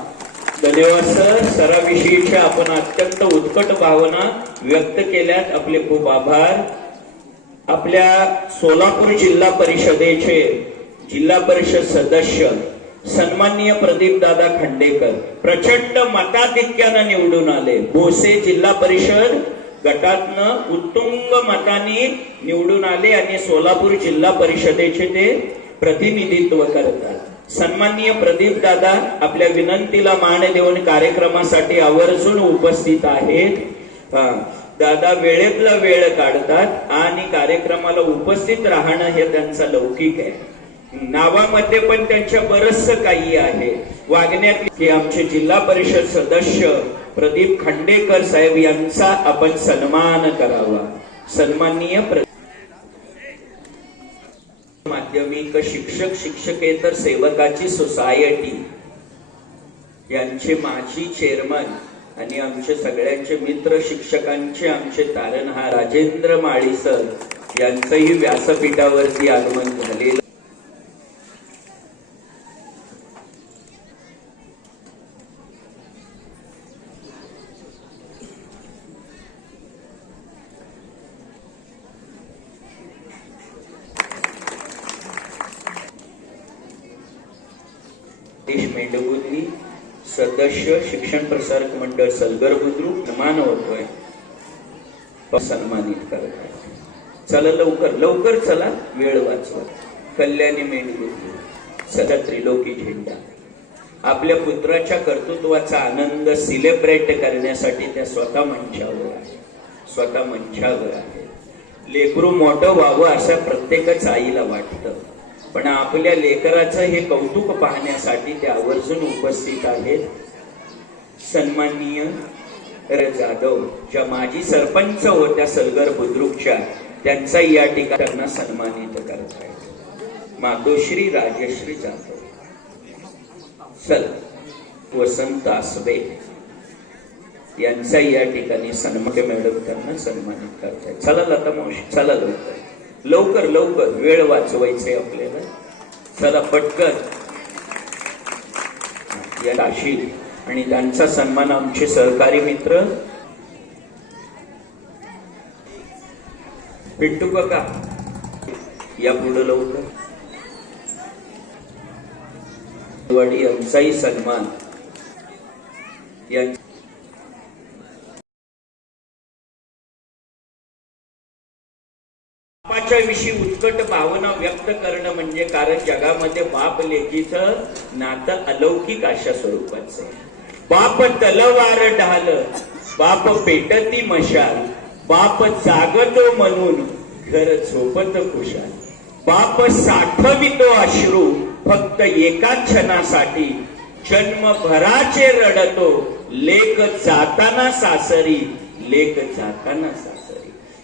धन्यवाद सर. सराविषयीच्या आपण अत्यंत उत्कट भावना व्यक्त केल्यात. आपले खूप आभार. आपल्या सोलापूर जिल्हा परिषदेचे जिल्हा परिषद सदस्य सन्माननीय प्रदीप दादा खंडेकर प्रचंड मताधिक्यानं निवडून आले. भोसे जिल्हा परिषद गटातनं उत्तुंग मताने निवडून आले आणि सोलापूर जिल्हा परिषदेचे ते प्रतिनिधित्व करतात. सन्माननीय प्रदीप दादा आपल्या विनंतीला मान देऊन कार्यक्रमासाठी आवर्जून उपस्थित आहेत. दादा वेळेतला वेळ काढतात आणि कार्यक्रमाला उपस्थित राहणं हे त्यांचा लौकिक आहे. नावामध्ये पण त्यांच्या बरचसं काही आहे. वागण्यात की आमचे जिल्हा परिषद सदस्य प्रदीप खंडेकर साहेब यांचा आपण सन्मान करावा. सन्माननीय माध्यमिक शिक्षक शिक्षकेतर सेवकाची सोसायटी यांचे माजी चेअरमन आणि आमचे सगळ्यांचे मित्र शिक्षकांचे आमचे तारणहार राजेंद्र माळी सर यांचंही व्यासपीठावरती आगमन झालेलं. मेंढबुद्री सदस्य शिक्षण प्रसारक मंडळ सलगर बुद्रुक मान होतोय, सन्मानित करत आहे. चला लवकर लवकर चला, वेळ वाचवा. कल्याणी मेंढबुद्री सदा त्रिलोकी झेंडा. आपल्या पुत्राच्या कर्तृत्वाचा आनंद सिलेब्रेट करण्यासाठी त्या स्वतः मंचावर आहे. लेकरू मोठं व्हावं असं प्रत्येकच आईला वाटतं, पण आपल्या लेकराचं हे कौतुक पाहण्यासाठी ते आवर्जून उपस्थित आहेत. सन्माननीय जाधव ज्या माजी सरपंच होत्या सलगर बुद्रुकच्या, त्यांचा या ठिकाणी त्यांना सन्मानित करत आहेत. मातोश्री राजश्री जाधव, वसंत आसबे यांचा या ठिकाणी सन्मान मॅडम त्यांना सन्मानित करत आहेत. चला लता मावशी, चला लवकर लवकर वेळ वाचवायचे आपल्याला. चला पटकन या राशी आणि त्यांचा सन्मान आमचे सहकारी मित्र पिंटू काका या पुढे लवकर. वाडी यांचाही सन्मान बापाच्या विषयी उत्कट भावना व्यक्त करणं म्हणजे, कारण जगामध्ये बाप लेकीचं नातं अलौकिक अशा स्वरूपाचं आहे. बाप तलवार ढाल, बाप पेटती मशाल, बाप जागतो म्हणून घर झोपत खुशाल, बाप साठवितो अश्रू फक्त एका क्षणासाठी, जन्मभराचे रडतो लेक जाताना सासरी, लेक जाताना सासरी.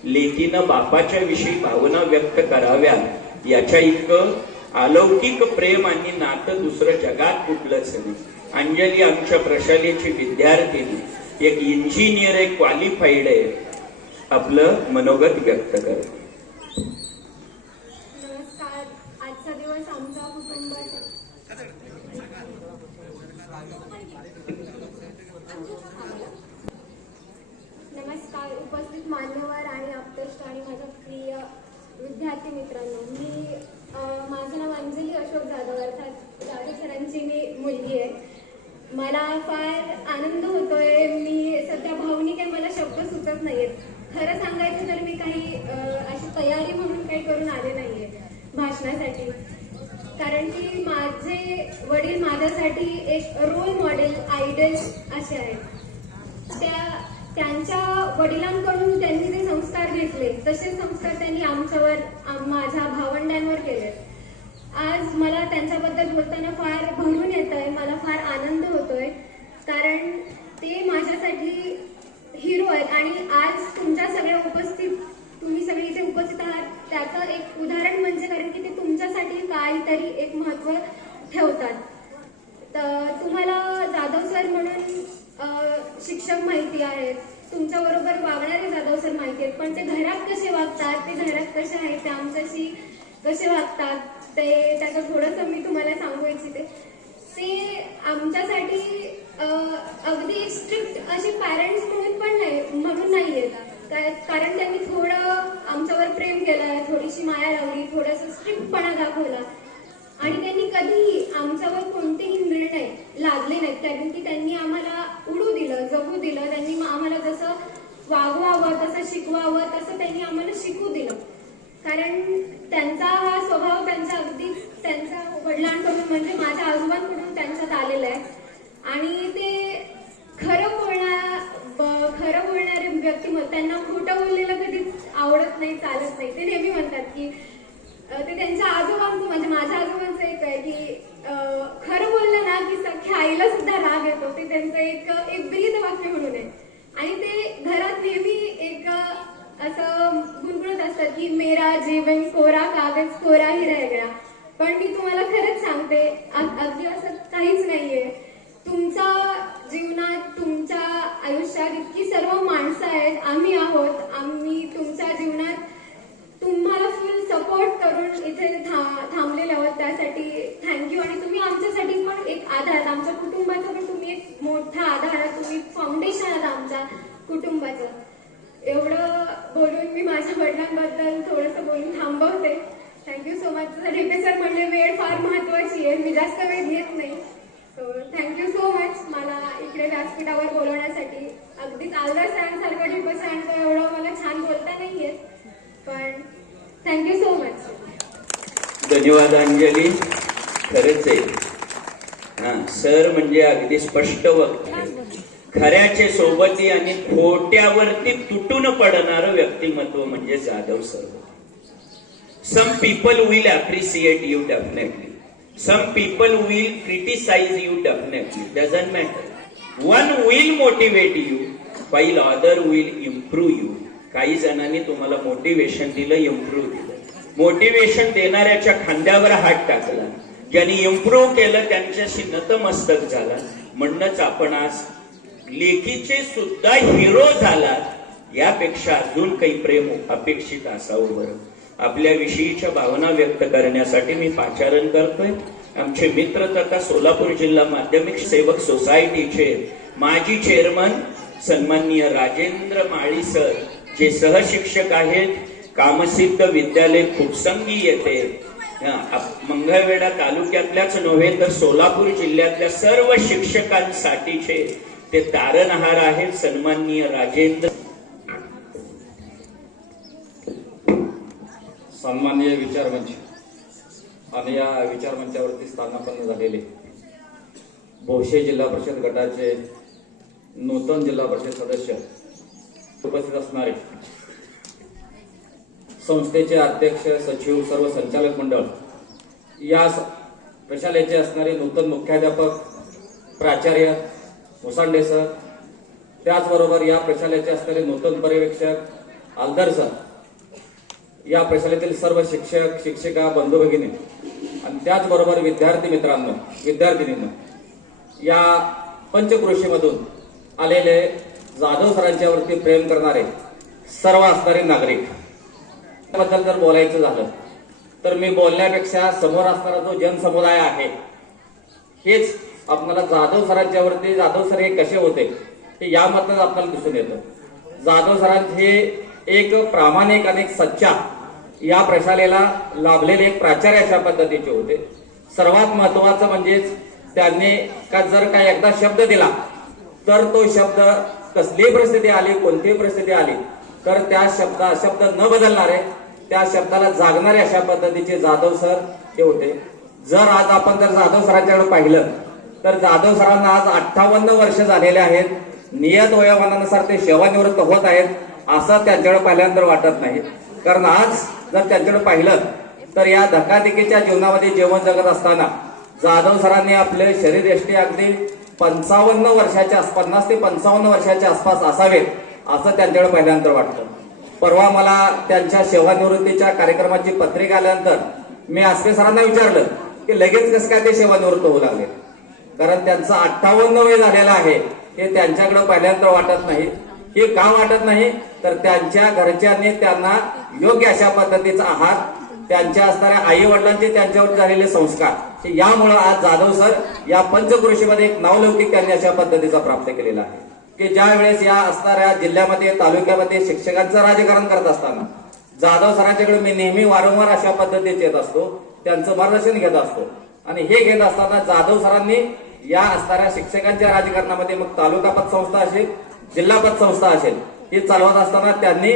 लेकीनं बापाच्या विषयी भावना व्यक्त कराव्या याच्या इतकं अलौकिक प्रेम आणि नातं दुसरं जगात कुठलंच नाही. अंजली आमच्या प्रशालेची विद्यार्थिनी, एक इंजिनियर आहे, क्वालिफाईड आहे, आपलं मनोगत व्यक्त करते. नमस्कार. आजचा दिवस आमच्या कुटुंबात नमस्कार. उपस्थित मान्यवर आणि आप्तेष्ट आणि माझ्या प्रिय विद्यार्थी मित्रांनो, माझं नाव अंजली अशोक जाधव, अर्थात जाधव सरांची मी मुलगी आहे. मला फार आनंद होतोय. मी सध्या भावनिक आहे, मला शब्द सुचत नाहीयेत. खरं सांगायचं तर मी काही अशी तयारी म्हणून काही करून आले नाहीये भाषणासाठी, कारण की माझे वडील माझ्यासाठी एक रोल मॉडेल, आयडल असे आहेत. त्यांच्या वडिलांकडून त्यांनी जे संस्कार घेतले तसे संस्कार त्यांनी आमच्यावर, माझ्या भावंडांवर केले. आज मला त्यांच्याबद्दल बोलताना फार भरून येत आहे, मला फार आनंद होतोय, कारण ते माझ्यासाठी हिरो आहेत. आणि आज तुमच्या सगळ्या तुम्ही सगळे इथे उपस्थित आहात त्याचं एक उदाहरण म्हणजे, कारण की ते तुमच्यासाठी काहीतरी एक महत्त्व ठेवतात. तर तुम्हाला जाधव सर म्हणून शिक्षक माहिती आहेत, तुमच्या बरोबर वागणारे जाधव सर माहिती आहेत, पण ते घरात कसे वागतात, ते घरात कसे आहेत, ते आमच्याशी कसे वागतात, ते त्याचं थोडंसं मी तुम्हाला सांगू इच्छिते. ते आमच्यासाठी अगदी स्ट्रिक्ट असे पॅरेंट्स म्हणून नाही येतात, कारण त्यांनी थोडं आमच्यावर प्रेम केलं, थोडीशी माया लावली, थोडंसं स्ट्रिक्टपणा दाखवला. आणि त्यांनी कधीही आमच्यावर कोणतेही निर्णय लादले नाहीत, कारण की त्यांनी आम्हाला उडू दिलं, जगू दिलं. त्यांनी आम्हाला जसं वागवावं, तसं शिकवावं, तसं त्यांनी आम्हाला शिकू दिलं. कारण त्यांचा हा स्वभाव त्यांच्या वडिलांकडून म्हणजे माझ्या आजोबांकडून त्यांच्यात आलेला आहे. आणि ते खरं बोलणारे व्यक्तिमत्व, त्यांना खोटं बोललेलं कधीच आवडत नाही, चालत नाही. ते नेहमी म्हणतात की ते त्यांच्या आजोबांचं म्हणजे माझ्या आजोबांचं एक आहे की खरं बोललं ना की सख्या आईला सुद्धा राग येतो. ते त्यांचं एक ब्रीद वाक्य म्हणून आहे. आणि ते घरात नेहमी एक असं गुणगुणत असतात की मेरा जीवन कोरा कागज कोरा ही रह गया. पण मी तुम्हाला खरंच सांगते, अगदी असं काहीच नाहीये. तुमच्या जीवनात, तुमच्या आयुष्यात इतकी सर्व माणसं आहेत, आम्ही आहोत. आम्ही तुमच्या जीवनात तुम्हाला फुल सपोर्ट करून इथे थांबलेले आहोत. त्यासाठी थँक्यू. आणि तुम्ही आमच्यासाठी पण एक आधार, आमच्या कुटुंबाचा पण तुम्ही एक मोठा आधार आहात, तुम्ही फाउंडेशन आहात आमच्या कुटुंबाचं. एवढं बोलून मी माझ्या वडिलांबद्दल थोडंसं बोलून थांबवते. Thank you so much. Dhepe sir म्हणजे वेळ फार महत्वाची आहे, मी जास्त वेळ घेत नाही. सो थँक्यू सो मच मला इकडे व्यासपीठावर बोलवण्यासाठी. अगदीच आलदार सरांसारखं ढेपे सरांचं एवढं मला छान बोलता नाही येत, पण थँक्यू सो मच. धन्यवाद अंजली. खरंच आहे, हा सर म्हणजे अगदी स्पष्ट वक्ते, खऱ्याचे सोबती आणि खोट्यावरती तुटून पडणारं व्यक्तिमत्व म्हणजे Jadhav sir. Some people will appreciate you definitely, some people will criticise you definitely, doesn't matter. One will motivate you while other will improve you. काही जणांनी तुम्हाला मोटिवेशन दिलं, इम्प्रूव्ह दिलं. मोटिवेशन देणाऱ्याच्या खांद्यावर हात टाकला, ज्यांनी इम्प्रूव्ह केलं त्यांच्याशी नतमस्तक झाला. म्हणूनच आपण आज लेखीचे सुद्धा हिरो झालात. यापेक्षा अजून काही प्रेम अपेक्षित असावं बरं. आपल्या विषयीच्या भावना व्यक्त करण्यासाठी मी पाचारण करतोय. आमचे मित्र तथा सोलापूर जिल्हा माध्यमिक सेवक सोसायटीचे माजी चेअरमन सन्माननीय राजेंद्र माळी सर, जे सहशिक्षक आहेत, कामसिद्ध विद्यालय फुटसंगी येथे मंगळवेढा तालुक्यातल्याच नव्हे तर सोलापूर जिल्ह्यातल्या सर्व शिक्षकांसाठीचे ते तारणहार आहेत. सन्माननीय राजेंद्र. सन्माननीय विचारमंच आणि या विचारमंचावरती स्थानापन्न झालेले भोसे जिल्हा परिषद गटाचे नूतन जिल्हा परिषद सदस्य, उपस्थित असणारे संस्थेचे अध्यक्ष, सचिव, सर्व संचालक मंडळ, या प्रशालेचे असणारे नूतन मुख्याध्यापक, प्राचार्य मुसांडे सर, त्याचबरोबर या प्रशालेचे असणारे नूतन पर्यवेक्षक आलदार सर, या प्रशालेतील सर्व शिक्षक, शिक्षिका, बंधू भगिनी त्याचबरोबर विद्यार्थी मित्रांनो, विद्यार्थिनींनो, या पंचक्रोशीमधून आलेले जाधव सरांच्यावरती प्रेम करणारे सर्व असणारे नागरिक बद्दल जर बोलायचं झालं तर मी बोलण्यापेक्षा समोर असणारा जो जनसमुदाय आहे हेच आपल्याला जाधव सरांच्यावरती, जाधव सर हे कसे होते हे यामधूनच आपल्याला दिसून येतं. जाधव सरांचे एक प्रामाणिक आणि सच्चा या प्रशालेला लाभलेले एक प्राचार्य अशा पद्धतीचे होते. सर्वात महत्वाचं म्हणजेच त्यांनी जर काही एकदा शब्द दिला तर तो शब्द कसलीही परिस्थिती आली, कोणतीही परिस्थिती आली तर त्या शब्द न बदलणारे, त्या शब्दाला जागणारे अशा पद्धतीचे जाधव सर हे होते. जर आज आपण जर जाधव सरांच्याकडे पाहिलं तर जाधव सरांना आज 58 वर्ष झालेले आहेत. नियत वयोमानानुसार ते सेवानिवृत्त होत आहेत असं त्यांच्याकडे पाहिल्यानंतर वाटत नाही. कारण आज जर त्यांच्याकडे पाहिलं तर या धकाधकीच्या जीवनामध्ये जीवन जगत असताना जाधव सरांनी आपले शरीर यष्टी अगदी 50 ते 55 वर्षाच्या आसपास असावेत असं त्यांच्याकडे पाहिल्यानंतर वाटतं. परवा मला त्यांच्या सेवानिवृत्तीच्या कार्यक्रमाची पत्रिका आल्यानंतर मी आसपे सरांना विचारलं की लगेच कसं काय ते सेवानिवृत्त होऊ लागले. कारण त्यांचं 58 वय झालेलं आहे हे त्यांच्याकडे पाहिल्यानंतर वाटत नाही. हे का वाटत नाही तर त्यांच्या घरच्यांनी त्यांना योग्य अशा पद्धतीचा आहार, त्यांच्या असणाऱ्या आई वडिलांचे त्यांच्यावर झालेले संस्कार यामुळे आज जाधव सर या पंचक्रोशीमध्ये एक नावलौकिक त्यांनी अशा पद्धतीचा प्राप्त केलेला आहे की ज्या वेळेस या असणाऱ्या जिल्ह्यामध्ये, तालुक्यामध्ये शिक्षकांचं राजकारण करत असताना जाधव सरांच्याकडे मी नेहमी वारंवार अशा पद्धतीचे येत असतो, त्यांचं मार्गदर्शन घेत असतो. आणि हे घेत असताना जाधव सरांनी या असणाऱ्या शिक्षकांच्या राजकारणामध्ये मग तालुका पतसंस्था असेल, जिल्हा पतसंस्था असेल, हे चालवत असताना त्यांनी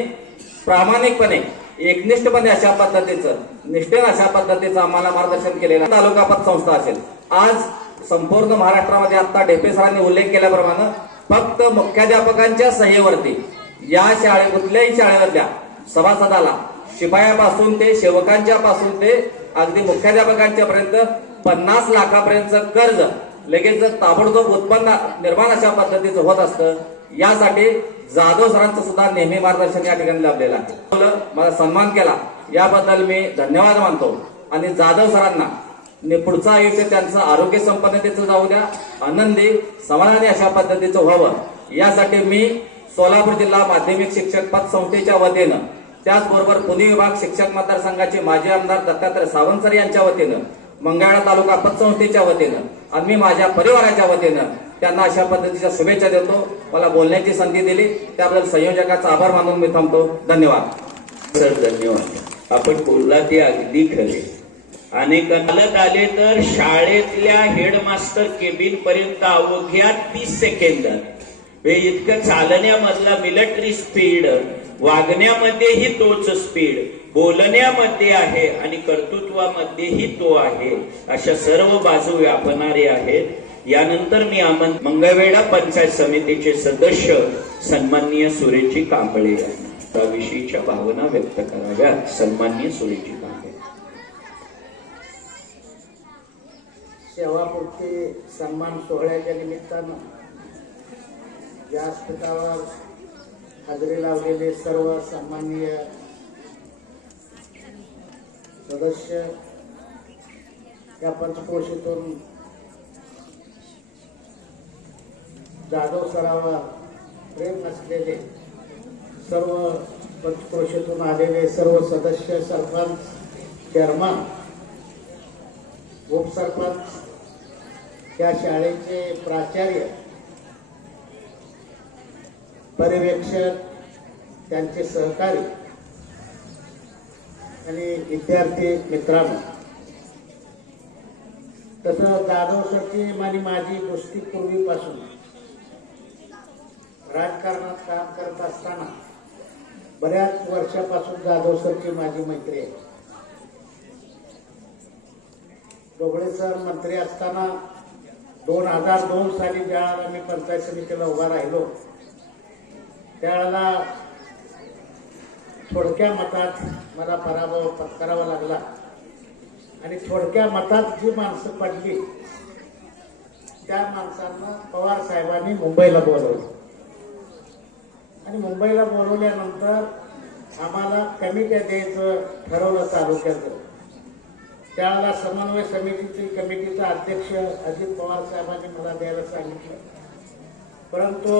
प्रामाणिकपणे, एकनिष्ठपणे अशा पद्धतीचं, निष्ठेने अशा पद्धतीचं आम्हाला मार्गदर्शन केलेलं. तालुका पतसंस्था असेल, आज संपूर्ण महाराष्ट्रामध्ये आता ढेपे सरांनी उल्लेख केल्याप्रमाणे फक्त मुख्याध्यापकांच्या सह्येवरती या कुठल्याही शाळेमधल्या सभासदाला, शिपायापासून ते सेवकांच्या पासून ते अगदी मुख्याध्यापकांच्या पर्यंत 50 लाखापर्यंतचं कर्ज लगेच ताबडतोब उत्पन्न निर्माण अशा पद्धतीचं होत असतं. यासाठी जाधव सरांचं सुद्धा नेहमी मार्गदर्शन या ठिकाणी लाभलेलं आहे. मला सन्मान केला याबद्दल मी धन्यवाद मानतो. आणि जाधव सरांना पुढचं आयुष्य त्यांचं आरोग्य संपन्नतेचं जाऊ द्या, आनंदी समाधानी अशा पद्धतीचं व्हावं यासाठी मी सोलापूर जिल्हा माध्यमिक शिक्षक पतसंस्थेच्या वतीनं, त्याचबरोबर पुणे विभाग शिक्षक मतदारसंघाचे माजी आमदार दत्तात्रय सावंत सर यांच्या वतीनं, मंगळवेढा तालुका पतसंस्थेच्या वतीनं आणि मी माझ्या परिवाराच्या वतीनं त्यांना अशा पद्धतीच्या शुभेच्छा देतो. मला बोलण्याची संधी दिली त्याबद्दल संयोजकाचा आभार मानून मी थांबतो. धन्यवाद सर, धन्यवाद. आपण बोलला ते अगदी खरे. अनेकांना आले तर शाळेतल्या हेडमास्टर केबिन पर्यंत अवघ्या 30 सेकंदात इतकं चालण्यामधला मिलिटरी स्पीड, वागण्यामध्येही तोच स्पीड, बोलण्यामध्ये आहे आणि कर्तृत्वामध्येही तो आहे. अशा सर्व बाजू व्यापणारे आहेत. यानंतर मी मंगळवेढा पंचायत समितीचे सदस्य सन्माननीय सुरेजी कांबळे यांना त्याविषयीच्या भावना व्यक्त कराव्यात. सन्माननीय सुरेजी कांबळे. सेवापूर्ती सन्मान सोहळ्याच्या निमित्तानं व्यासपीठावर हजेरी लावलेले सर्व सन्माननीय सदस्य, या पंचक्रोशीतून जाधव सरावर प्रेम असलेले सर्व पंचक्रोशीतून आलेले सर्व सदस्य, सरपंच, चेअरमन, उपसरपंच, या शाळेचे प्राचार्य, पर्यवेक्षक, त्यांचे सहकारी आणि विद्यार्थी मित्रांनो, तसं जाधव सरची आणि माझी गोष्टी पूर्वीपासून राजकारणात काम करत असताना बऱ्याच वर्षापासून जाधव सरची माझी मैत्री आहे. डोबळे सर मंत्री असताना 2002 साली ज्यावेळेला मी पंचायत समितीला उभा राहिलो त्यावेळेला थोडक्या मतात मला पराभव पत्करावा लागला आणि थोडक्या मतात जी माणसं पडली त्या माणसांना पवार साहेबांनी मुंबईला बोलवलं आणि मुंबईला बोलवल्यानंतर आम्हाला कमिट्या द्यायचं ठरवलं तालुक्याचं. त्यावेळेला समन्वय समितीची कमिटीचा अध्यक्ष अजित पवार साहेबांनी मला द्यायला सांगितलं, परंतु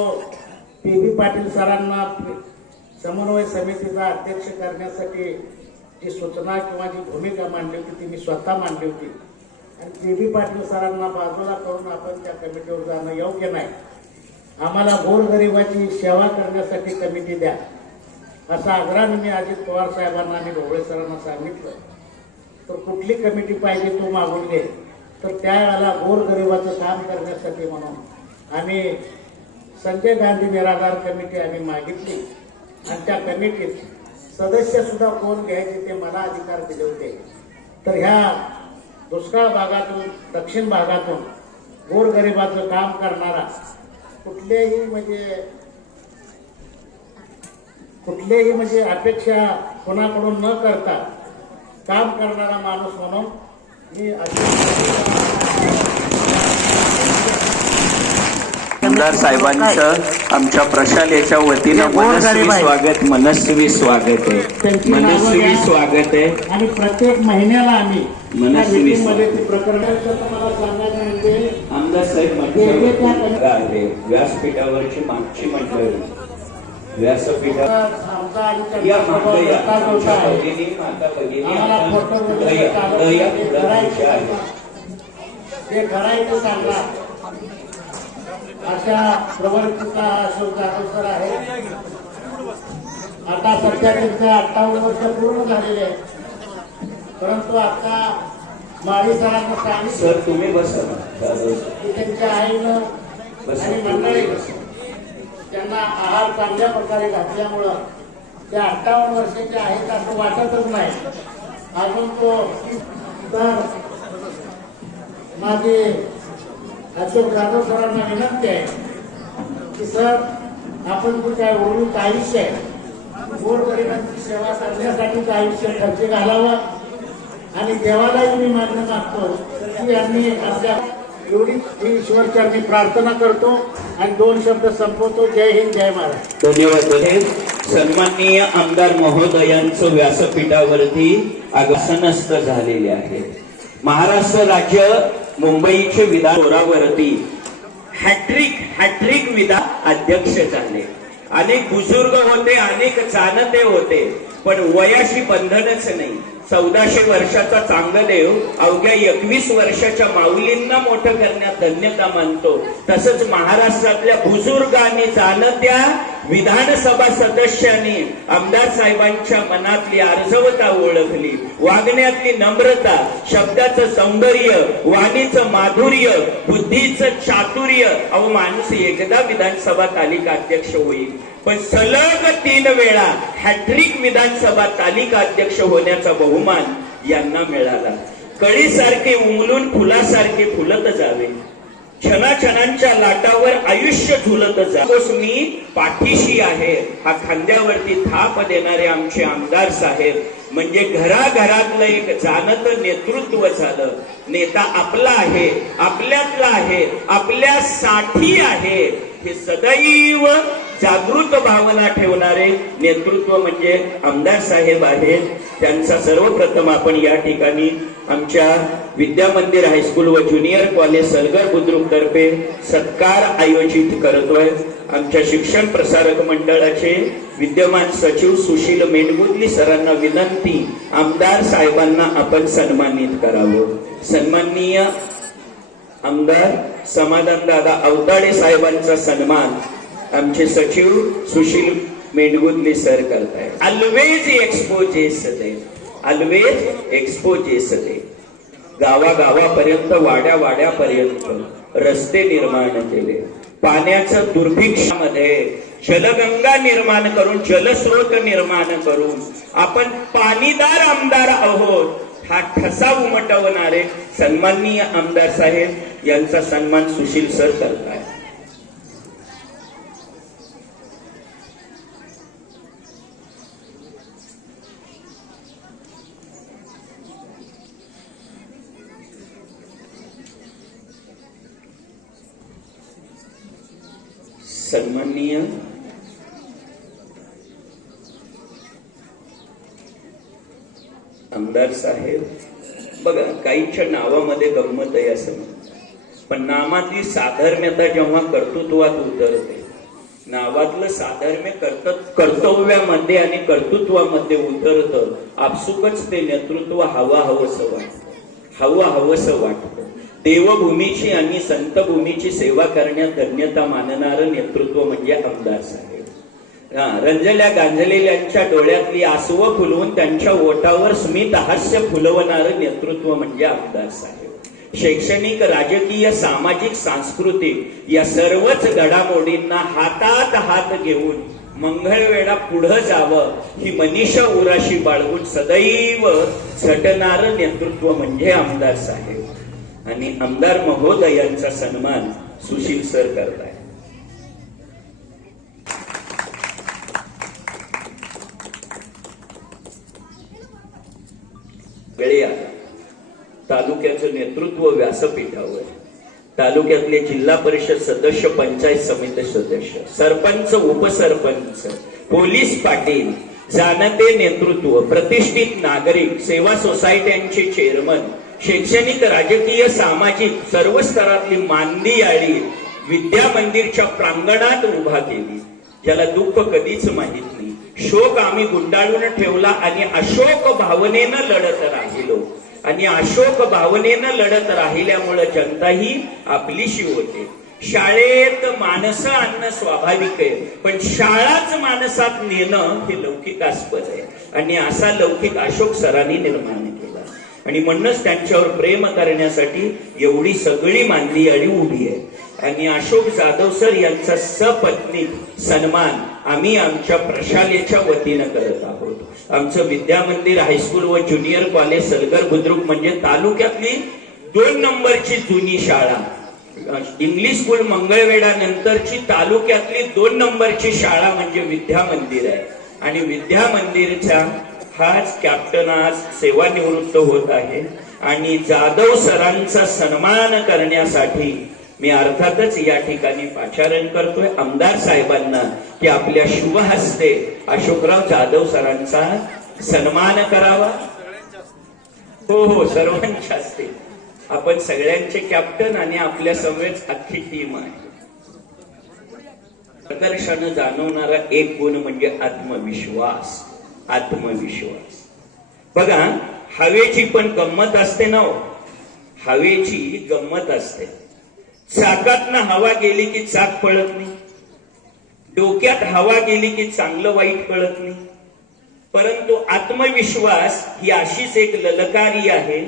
पी.बी. पाटील सरांना समन्वय समितीचा अध्यक्ष करण्यासाठी जी सूचना किंवा जी भूमिका मांडली होती ती मी स्वतः मांडली होती आणि पी.बी. पाटील सरांना बाजूला करून आपण त्या कमिटीवर जाणं योग्य नाही. आम्हाला गोरगरिबाची सेवा करण्यासाठी कमिटी द्या असा आग्रह मी अजित पवार साहेबांना आणि ढोबळे सरांना सांगितलं. तर कुठली कमिटी पाहिजे तो मागून घे. तर त्यावेळेला गोरगरिबाचं काम करण्यासाठी म्हणून आम्ही संजय गांधी निराधार कमिटी आम्ही मागितली आणि त्या कमिटीत सदस्य सुद्धा कोण घ्यायचे ते मला अधिकार दिले होते. तर ह्या दुष्काळ भागातून दक्षिण भागातून गोरगरिबाचं काम करणारा कुठलेही म्हणजे अपेक्षा कोणाकडून न करता काम करणारा माणूस म्हणून मी आमदार साहेबांचं आमच्या प्रशालेच्या वतीनं मनस्वी स्वागत आहे. मनस्वी स्वागत आहे. आणि प्रत्येक महिन्याला आम्ही मनस्वी मध्ये ती प्रकरणाचं तुम्हाला सांगायचं म्हणजे आमदार साहेब म्हणजे व्यासपीठावरची मागची मंडळी व्यासपीठा आमचा आणि या त्यांचा मागं या स्वभाव आमच्या होता आहे. भगिनी, माता भगिनी, आम्हाला आपण फोटो वगैरे दया काढून करायची आहे. ते करायचं सांगा अशा प्रवृत्तीचा अशोक जाधव सर आहे. आता सध्या त्यांचे 58 वर्ष पूर्ण झालेले आहे, परंतु आता माळी सरांना सांगितलं सर तुम्ही बसा जाधव सर. की त्यांच्या आईनं आणि मंडळी त्यांना आहार चांगल्या प्रकारे घातल्यामुळं त्या 58 वर्षाचे आहेत असं वाटतच नाही अजून तो. तर माझे अशोक जाधव सरांना विनंती आहे की सर आपण जे काय उर्वरित आयुष्य आहे गोरगरिबांची सेवा करण्यासाठीच आयुष्य खर्च घालावं आणि देवालाही मी मागणं मागतो की यांनी आपल्या एवढी ईश्वरचरणी प्रार्थना करतो आणि 2 शब्द संपवतो. जय हिंद, जय महाराष्ट्र. धन्यवाद. सन्माननीय आमदार महोदयांचं व्यासपीठावरती आगमनस्थ झालेले आहे. महाराष्ट्र राज्य मुंबईचे विधान सोरावरती हॅट्रिक विधान अध्यक्ष झाले. अनेक बुजुर्ग होते, अनेक जाणते होते, पण वयाशी बंधनच नाही. 1400 वर्षाचा चांगदेव अवघ्या 21 वर्षाच्या माऊलींना मोठं करण्यात धन्यता मानतो. तसंच महाराष्ट्रातल्या बुजुर्गांनी जाणत्या विधानसभा सदस्यांनी आमदार साहेबांच्या मनातली आर्जवता ओळखली, वागण्यातली नम्रता, शब्दाचं सौंदर्य, वाणीचं माधुर्य, बुद्धीचं चातुर्य. अहो माणूस एकदा विधानसभा तालिका अध्यक्ष होईल, पण सलग 3 वेळा हॅट्रिक विधानसभा तालिका अध्यक्ष होण्याचा बहुमान यांना मिळाला. कळीसारखे उमलून फुलासारखे फुलत जावे, क्षणाच्या लाटावर आयुष्य झुलत जावं. मी पाठीशी आहे हा खांद्यावरती थाप देणारे आमचे आमदार साहेब म्हणजे घराघरातलं एक जाणत नेतृत्व झालं. नेता आपला आहे, आपल्यातला आहे, आपल्यासाठी आहे हे सदैव जागृत भावना ठेवणारे नेतृत्व म्हणजे आमदार साहेब आहेत. त्यांचा सर्वप्रथम आपण या ठिकाणी आमच्या विद्या मंदिर हायस्कूल व ज्युनियर कॉलेज सलगर बुद्रुक तर्फे सत्कार आयोजित करतोय. आमच्या शिक्षण प्रसारक मंडळाचे विद्यमान सचिव सुशील मेंढगुदली सरांना विनंती, आमदार साहेबांना आपण सन्मानित करावं. सन्माननीय आमदार समाधान दादा अवताडे साहेबांचा सन्मान आमचे सचिव सुशील मेंढगुदली सर करताय. ऑलवेज एक्सपोजेस दे, ऑलवेज एक्सपोजेस दे. गावागावापर्यंत, वाड्यावाड्यापर्यंत रस्ते निर्माण केले. पाण्याचं दुर्भिक्षामध्ये जलगंगा निर्माण करून, जलस्रोत निर्माण करून आपण पाणीदार आमदार आहोत हा ठसा उमटवणारे सन्माननीय आमदार साहेब यांचा सन्मान सुशील सर करताय. सन्माननीय आमदार साहेब बघा, काहीच्या नावामध्ये गंमत आहे असं म्हणतात, पण नामातली साधर्म्यता जेव्हा कर्तृत्वात उतरते, नावातलं साधर्म्य कर्तव्यामध्ये आणि कर्तृत्वामध्ये उतरतं, आपसुकच ते नेतृत्व हवंसं वाटतं. देवभूमीची आणि संतभूमीची सेवा करण्यात धन्यता मानणारं नेतृत्व म्हणजे आमदार साहेब. रंजल्या गांजलेल्यांच्या डोळ्यातली आसवं फुलवून त्यांच्या ओठावर स्मित हास्य फुलवणारं नेतृत्व म्हणजे आमदार साहेब. शैक्षणिक, राजकीय, सामाजिक, सांस्कृतिक या सर्वच घडामोडींना हातात हात घेऊन मंगळवेढा पुढं जावं ही मनीषा उराशी बाळगून सदैव झटणारं नेतृत्व म्हणजे आमदार साहेब. आणि आमदार महोदयांचा सन्मान सुशील सर करताय. वेळी आला तालुक्याचं नेतृत्व व्यासपीठावर, तालुक्यातले जिल्हा परिषद सदस्य, पंचायत समिती सदस्य, सरपंच, उपसरपंच, पोलीस पाटील, जाणते नेतृत्व, प्रतिष्ठित नागरिक, सेवा सोसायट्यांचे चेअरमन, शैक्षणिक, राजकीय, सामाजिक सर्व स्तरातली मांदियाळी विद्या मंदिरच्या प्रांगणात उभा केली, ज्याला दुःख कधीच माहित नाही. शोक आम्ही गुंडाळून ठेवला आणि अशोक भावनेनं लढत राहिलो. आणि अशोक भावनेनं लढत राहिल्यामुळे जनताही आपलीशी होते. शाळेत माणसं आणणं स्वाभाविक आहे, पण शाळाच माणसात नेणं हे लौकिकास्पद आहे. आणि असा लौकिक अशोक सरांनी निर्माण केला. आणि म्हणूनच त्यांच्यावर प्रेम करण्यासाठी एवढी सगळी मांदियाळी उभी आहे. आणि अशोक जाधव सर यांचा सपत्नीक सन्मान आम्ही आमच्या प्रशालेच्या वतीनं करत आहोत. आमचं विद्या मंदिर हायस्कूल व ज्युनियर कॉलेज सलगर बुद्रुक म्हणजे तालुक्यातली 2 नंबरची जुनी शाळा. इंग्लिश स्कूल मंगळवेढा नंतरची तालुक्यातली 2 नंबरची शाळा म्हणजे विद्या मंदिर आहे. आणि विद्या मंदिरचा हाच कॅप्टन आज सेवानिवृत्त होत आहे. आणि जाधव सरांचा सन्मान करण्यासाठी मी अर्थातच या ठिकाणी पाचारण करतोय आमदार साहेबांना की आपल्या शुभ हस्ते अशोकराव जाधव सरांचा सन्मान करावा. हो, सर्वांच्या हस्ते. आपण सगळ्यांचे कॅप्टन आणि आपल्या समवेत अख्खी टीम आहे. प्रदर्शन जाणवणारा एक गुण म्हणजे आत्मविश्वास. बघा, हवेची पण गंमत असते ना, हवेची गंमत असते. चाकातनं हवा गेली की चाक पळत नाही, डोक्यात हवा गेली की चांगलं वाईट कळत नाही. परंतु आत्मविश्वास ही अशीच एक ललकारी आहे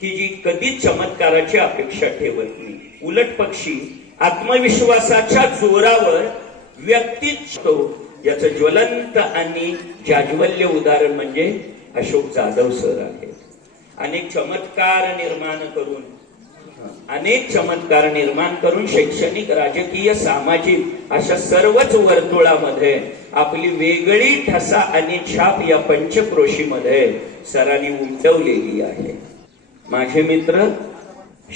की जी कधीच चमत्काराची अपेक्षा ठेवत नाही. उलट पक्षी आत्मविश्वासाच्या जोरावर व्यक्तित्व याचं ज्वलंत आणि जाज्वल्य उदाहरण म्हणजे अशोक जाधव सर आहेत. अनेक चमत्कार निर्माण करून शैक्षणिक, राजकीय, सामाजिक अशा सर्वच वर्तुळामध्ये आपली वेगळी ठसा आणि छाप या पंचक्रोशीमध्ये सरांनी उमटवलेली आहे. माझे मित्र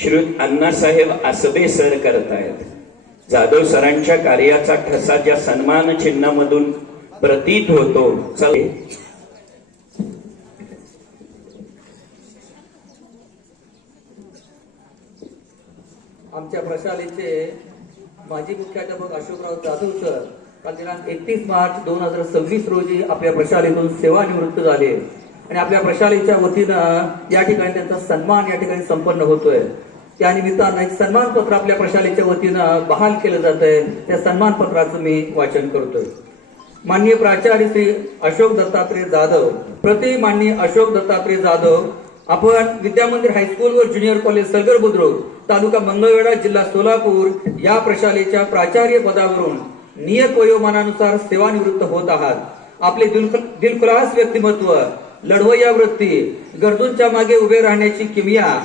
श्रीयुत अण्णासाहेब आसबे सर करतायत. जाधव सरांच्या कार्याचा ठसा ज्या सन्मान चिन्हामधून प्रतीत होतो. आमच्या प्रशालेचे माजी मुख्याध्यापक अशोकराव जाधव सर काल दिनांक 31 मार्च 2026 रोजी आपल्या प्रशालेतून सेवानिवृत्त झाले. आणि आपल्या प्रशालेच्या वतीनं या ठिकाणी त्यांचा सन्मान या ठिकाणी संपन्न होतोय. त्या निमित्तानं एक सन्मान पत्र आपल्या प्रशालेच्या वतीनं बहाल केलं जात आहे. त्या सन्मान पत्राचं मी वाचन करतोय. माननीय प्राचार्य श्री अशोक दत्तात्रय जाधव, प्रति माननीय अशोक दत्तात्रय जाधव, आपण विद्या मंदिर हायस्कूल व ज्युनियर कॉलेज सलगर बुद्रुक, तालुका मंगळवेढा, जिल्हा सोलापूर या प्रशालेच्या प्राचार्य पदावरून नियत वयोमानानुसार सेवानिवृत्त होत आहात. आपले दिलखुलास व्यक्तिमत्व, लढवय्या वृत्ती, गरजूंच्या मागे उभे राहण्याची किमया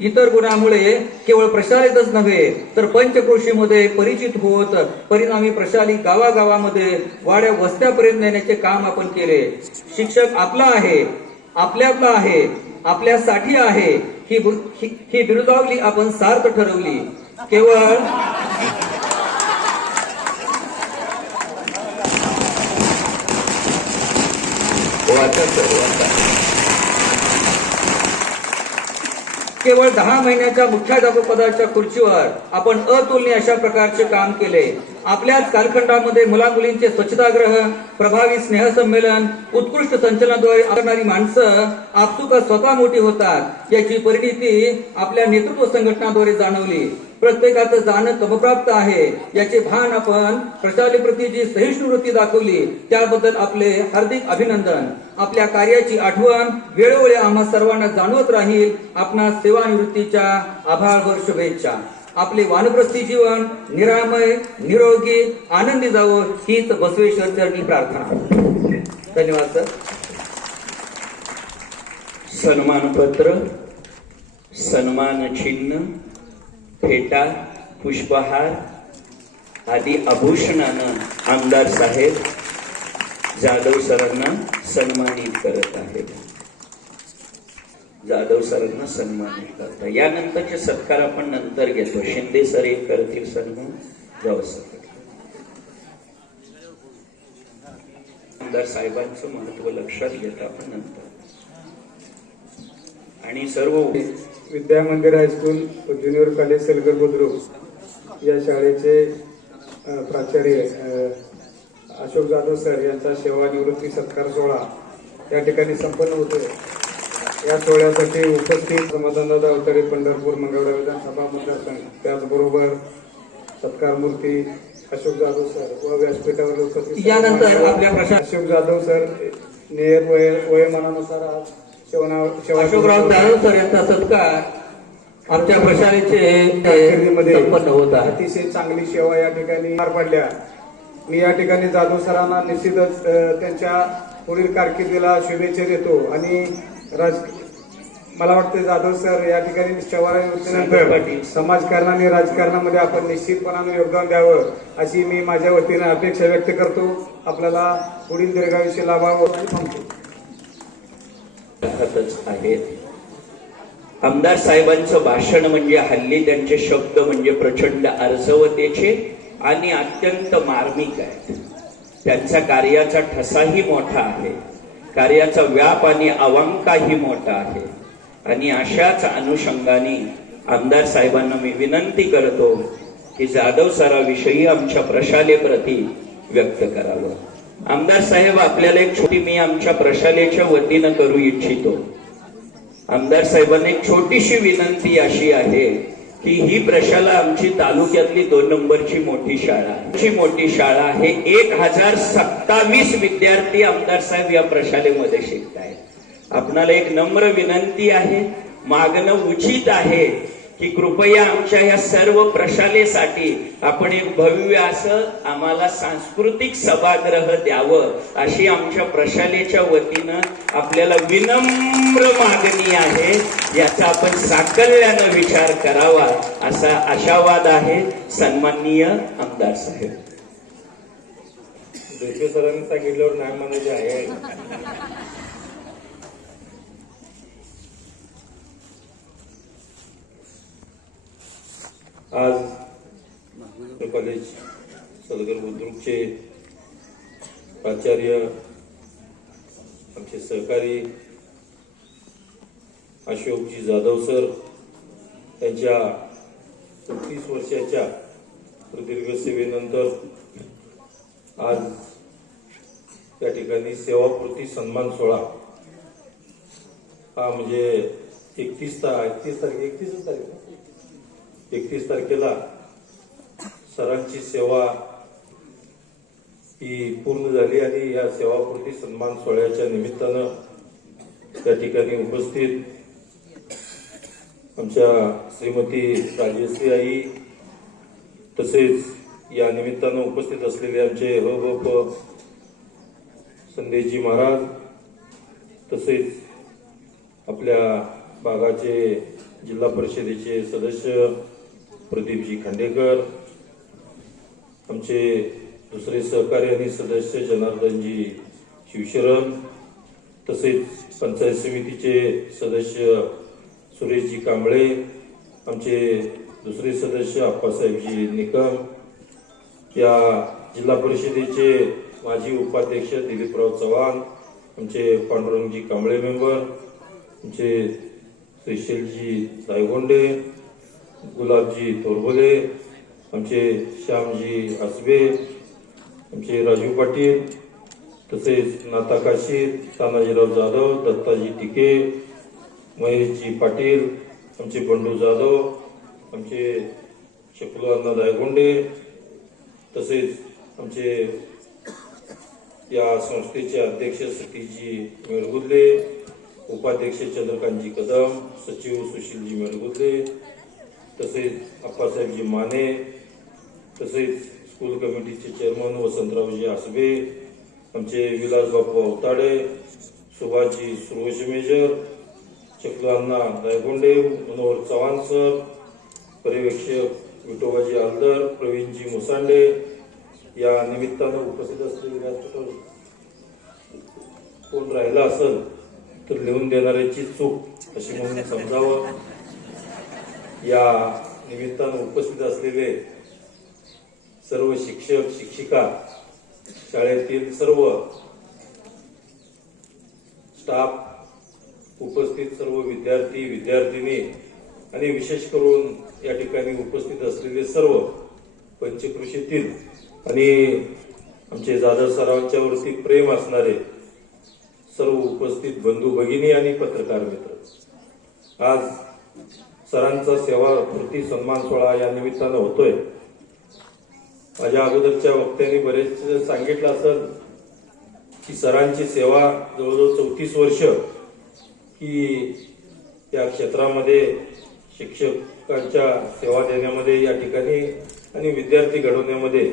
इतर गुणामुळे केवळ प्रशालेतच नव्हे तर पंचक्रोशीमध्ये परिचित होत परिणामी प्रशाली गावागावामध्ये वाड्या वस्त्यापर्यंत नेण्याचे काम आपण केले. शिक्षक आपला आहे, आपल्यातला आहे, आपल्यासाठी आहे ही बिरुदावली आपण सार्थ ठरवली. केवळ केवळ 10 महिन्याच्या मुख्याध्यापकपदाच्या खुर्चीवर आपण अतुलनीय अशा प्रकारचे काम केले. आपल्याच कालखंडामध्ये मुलामुलींचे स्वच्छतागृह, प्रभावी स्नेहसंमेलन, उत्कृष्ट संचलनाद्वारे करणारी माणसं आपसुकच स्वतः मोठी होतात याची परिणिती आपल्या नेतृत्व संघटनाद्वारे जाणवली. प्रत्येकाचं जाणं क्रमप्राप्त आहे याचे भान आपण प्रशालेप्रती जी सहिष्णू वृत्ती दाखवली त्याबद्दल आपले हार्दिक अभिनंदन. आपल्या कार्याची आठवण वेळोवेळी आम्हा सर्वांना जाणवत राहील. आपणा सेवानिवृत्तीच्या आभारभर शुभेच्छा. आपले वानप्रस्थी जीवन निरामय, निरोगी, आनंदी जावं हीच बसवेश्वर चरणी प्रार्थना. धन्यवाद सर. सन्मानपत्र, सन्मान चिन्ह, फेटा, पुष्पहार आदी आभूषणानं आमदार साहेब जाधव सरांना सन्मानित करत आहेत. जाधव सरांना सन्मानित करतात. यानंतरचे सत्कार आपण नंतर घेतो. शिंदे सर एक करतील सन्मान, जाऊ सर. आमदार साहेबांचं महत्व लक्षात घेता आपण नंतर. आणि सर्व विद्या मंदिर हायस्कूल व ज्युनियर कॉलेज सलगर बुद्रुक या शाळेचे प्राचार्य अशोक जाधव सर यांचा सेवानिवृत्ती सत्कार सोहळा या ठिकाणी संपन्न होतोय. या सोहळ्यासाठी उपस्थित समाधानदादा अवतारे, पंढरपूर मंगळवेढा विधानसभा मतदारसंघ, त्याचबरोबर सत्कार मूर्ती अशोक जाधव सर व व्यासपीठावर उपस्थित यानंतर आपल्या अशोक जाधव सर नेर वयोमानानुसार आज अशोकराव जाधव सर यांचा सत्कार आमच्या प्रशालेचे संपन्न होत आहे. अतिशय चांगली सेवा या ठिकाणी पार पडल्या. मी या ठिकाणी जाधव सरांना निश्चितच त्यांच्या पुढील कारकिर्दीला शुभेच्छा देतो. आणि मला वाटतं जाधव सर या ठिकाणी सेवानिवृत्तीनंतर समाजकारण आणि राजकारणामध्ये आपण निश्चितपणाने योगदान द्यावं अशी मी माझ्या वतीने अपेक्षा व्यक्त करतो. आपल्याला पुढील दीर्घायुष्य लाभावं आणि थांबतो. आहेत. आमदार साहेबांचं भाषण म्हणजे हल्ली त्यांचे शब्द म्हणजे प्रचंड अर्जवतेचे आणि अत्यंत मार्मिक आहेत. त्यांचा कार्याचा ठसाही मोठा आहे, कार्याचा व्याप आणि अवंकाही मोठा आहे. आणि अशाच अनुषंगाने आमदार साहेबांना मी विनंती करतो की जाधव सराविषयी आमच्या प्रशालेप्रती व्यक्त करावं. आमदार साहेब, आपल्याला एक छोटी मी आमच्या प्रशालेच्या वतीनं करू इच्छितो. आमदार साहेबांना एक छोटीशी विनंती अशी आहे की ही प्रशाला आमची तालुक्यातली 2 नंबरची मोठी शाळा आहे. मोठी शाळा आहे. 1027 विद्यार्थी आमदार साहेब या प्रशालेमध्ये शिकतायत. आपणाला एक नम्र विनंती आहे, मागणं उचित आहे की कृपया आमच्या या सर्व प्रशालेसाठी आपण एक भव्य असं आम्हाला सांस्कृतिक सभागृह द्यावं अशी आमच्या प्रशालेच्या वतीनं आपल्याला विनम्र मागणी आहे. याचा आपण साकल्यानं विचार करावा असा आशावाद आहे. सन्माननीय आमदार साहेब. देशे सरांनी सांगितल्यावर नाही म्हणायचे आहे. आज कॉलेज सलगर बुद्रुकचे प्राचार्य, आमचे सहकारी अशोकजी जाधव सर यांच्या 30 वर्षाच्या प्रदीर्घ सेवेनंतर आज या ठिकाणी सेवापूर्ती सन्मान सोहळा हा म्हणजे 31 तारखेला सरांची सेवा ही पूर्ण झाली. आणि या सेवापूर्ती सन्मान सोहळ्याच्या निमित्तानं त्या ठिकाणी उपस्थित आमच्या श्रीमती राजश्री आई, तसेच या निमित्तानं उपस्थित असलेले आमचे ह.ब.प. संदेशजी महाराज, तसेच आपल्या भागाचे जिल्हा परिषदेचे सदस्य प्रदीपजी खांडेकर, आमचे दुसरे सहकारी आणि सदस्य जनार्दनजी शिवशरण, तसेच पंचायत समितीचे सदस्य सुरेशजी कांबळे, आमचे दुसरे सदस्य अप्पासाहेबजी निकम, या जिल्हा परिषदेचे माजी उपाध्यक्ष दिलीपराव चव्हाण, आमचे पांडुरंगजी कांबळे मेंबर, आमचे श्रीशैलजी दायगोंडे, गुलाबजी तोरबोले, आमचे श्यामजी आसबे, आमचे राजू पाटील, तसेच नाता काशीद, तानाजीराव जाधव, दत्ताजी टिके, महेशजी पाटील, आमचे बंडू जाधव, आमचे शकलू अण्णा दायगोंडे, तसेच आमचे या संस्थेचे अध्यक्ष सतीशजी मेळगुदले, उपाध्यक्ष चंद्रकांतजी कदम, सचिव सुशीलजी मेळगुदले, तसेच अप्पासाहेबजी माने, तसेच स्कूल कमिटीचे चेअरमन वसंतरावजी आसबे, आमचे विलास बापू अवताडे, सुभाषजी सुरेश मेजर, शकलू अण्णा दायगोंडे, मनोहर चव्हाण सर, पर्यवेक्षक विठोबाजी आलदर, प्रवीणजी मुसांडे, या निमित्तानं उपस्थित असलेल्या कोण राहिला असेल तर लिहून देणाऱ्याची चूक अशी म्हणून समजावं. या निमित्तानं उपस्थित असलेले सर्व शिक्षक शिक्षिका, शाळेतील सर्व स्टाफ, उपस्थित सर्व विद्यार्थी विद्यार्थिनी आणि विशेष करून या ठिकाणी उपस्थित असलेले सर्व पंचकृषीतील आणि आमचे जाधव सरांच्या वरती प्रेम असणारे सर्व उपस्थित बंधू भगिनी आणि पत्रकार मित्र, आज सरांचा सेवापूर्ती सन्मान सोहळा या निमित्तानं होतोय. माझ्या अगोदरच्या वक्त्यांनी बरेच सांगितलं असेल की सरांची सेवा जवळजवळ 34 वर्ष की या क्षेत्रामध्ये शिक्षकांच्या सेवा देण्यामध्ये या ठिकाणी आणि विद्यार्थी घडवण्यामध्ये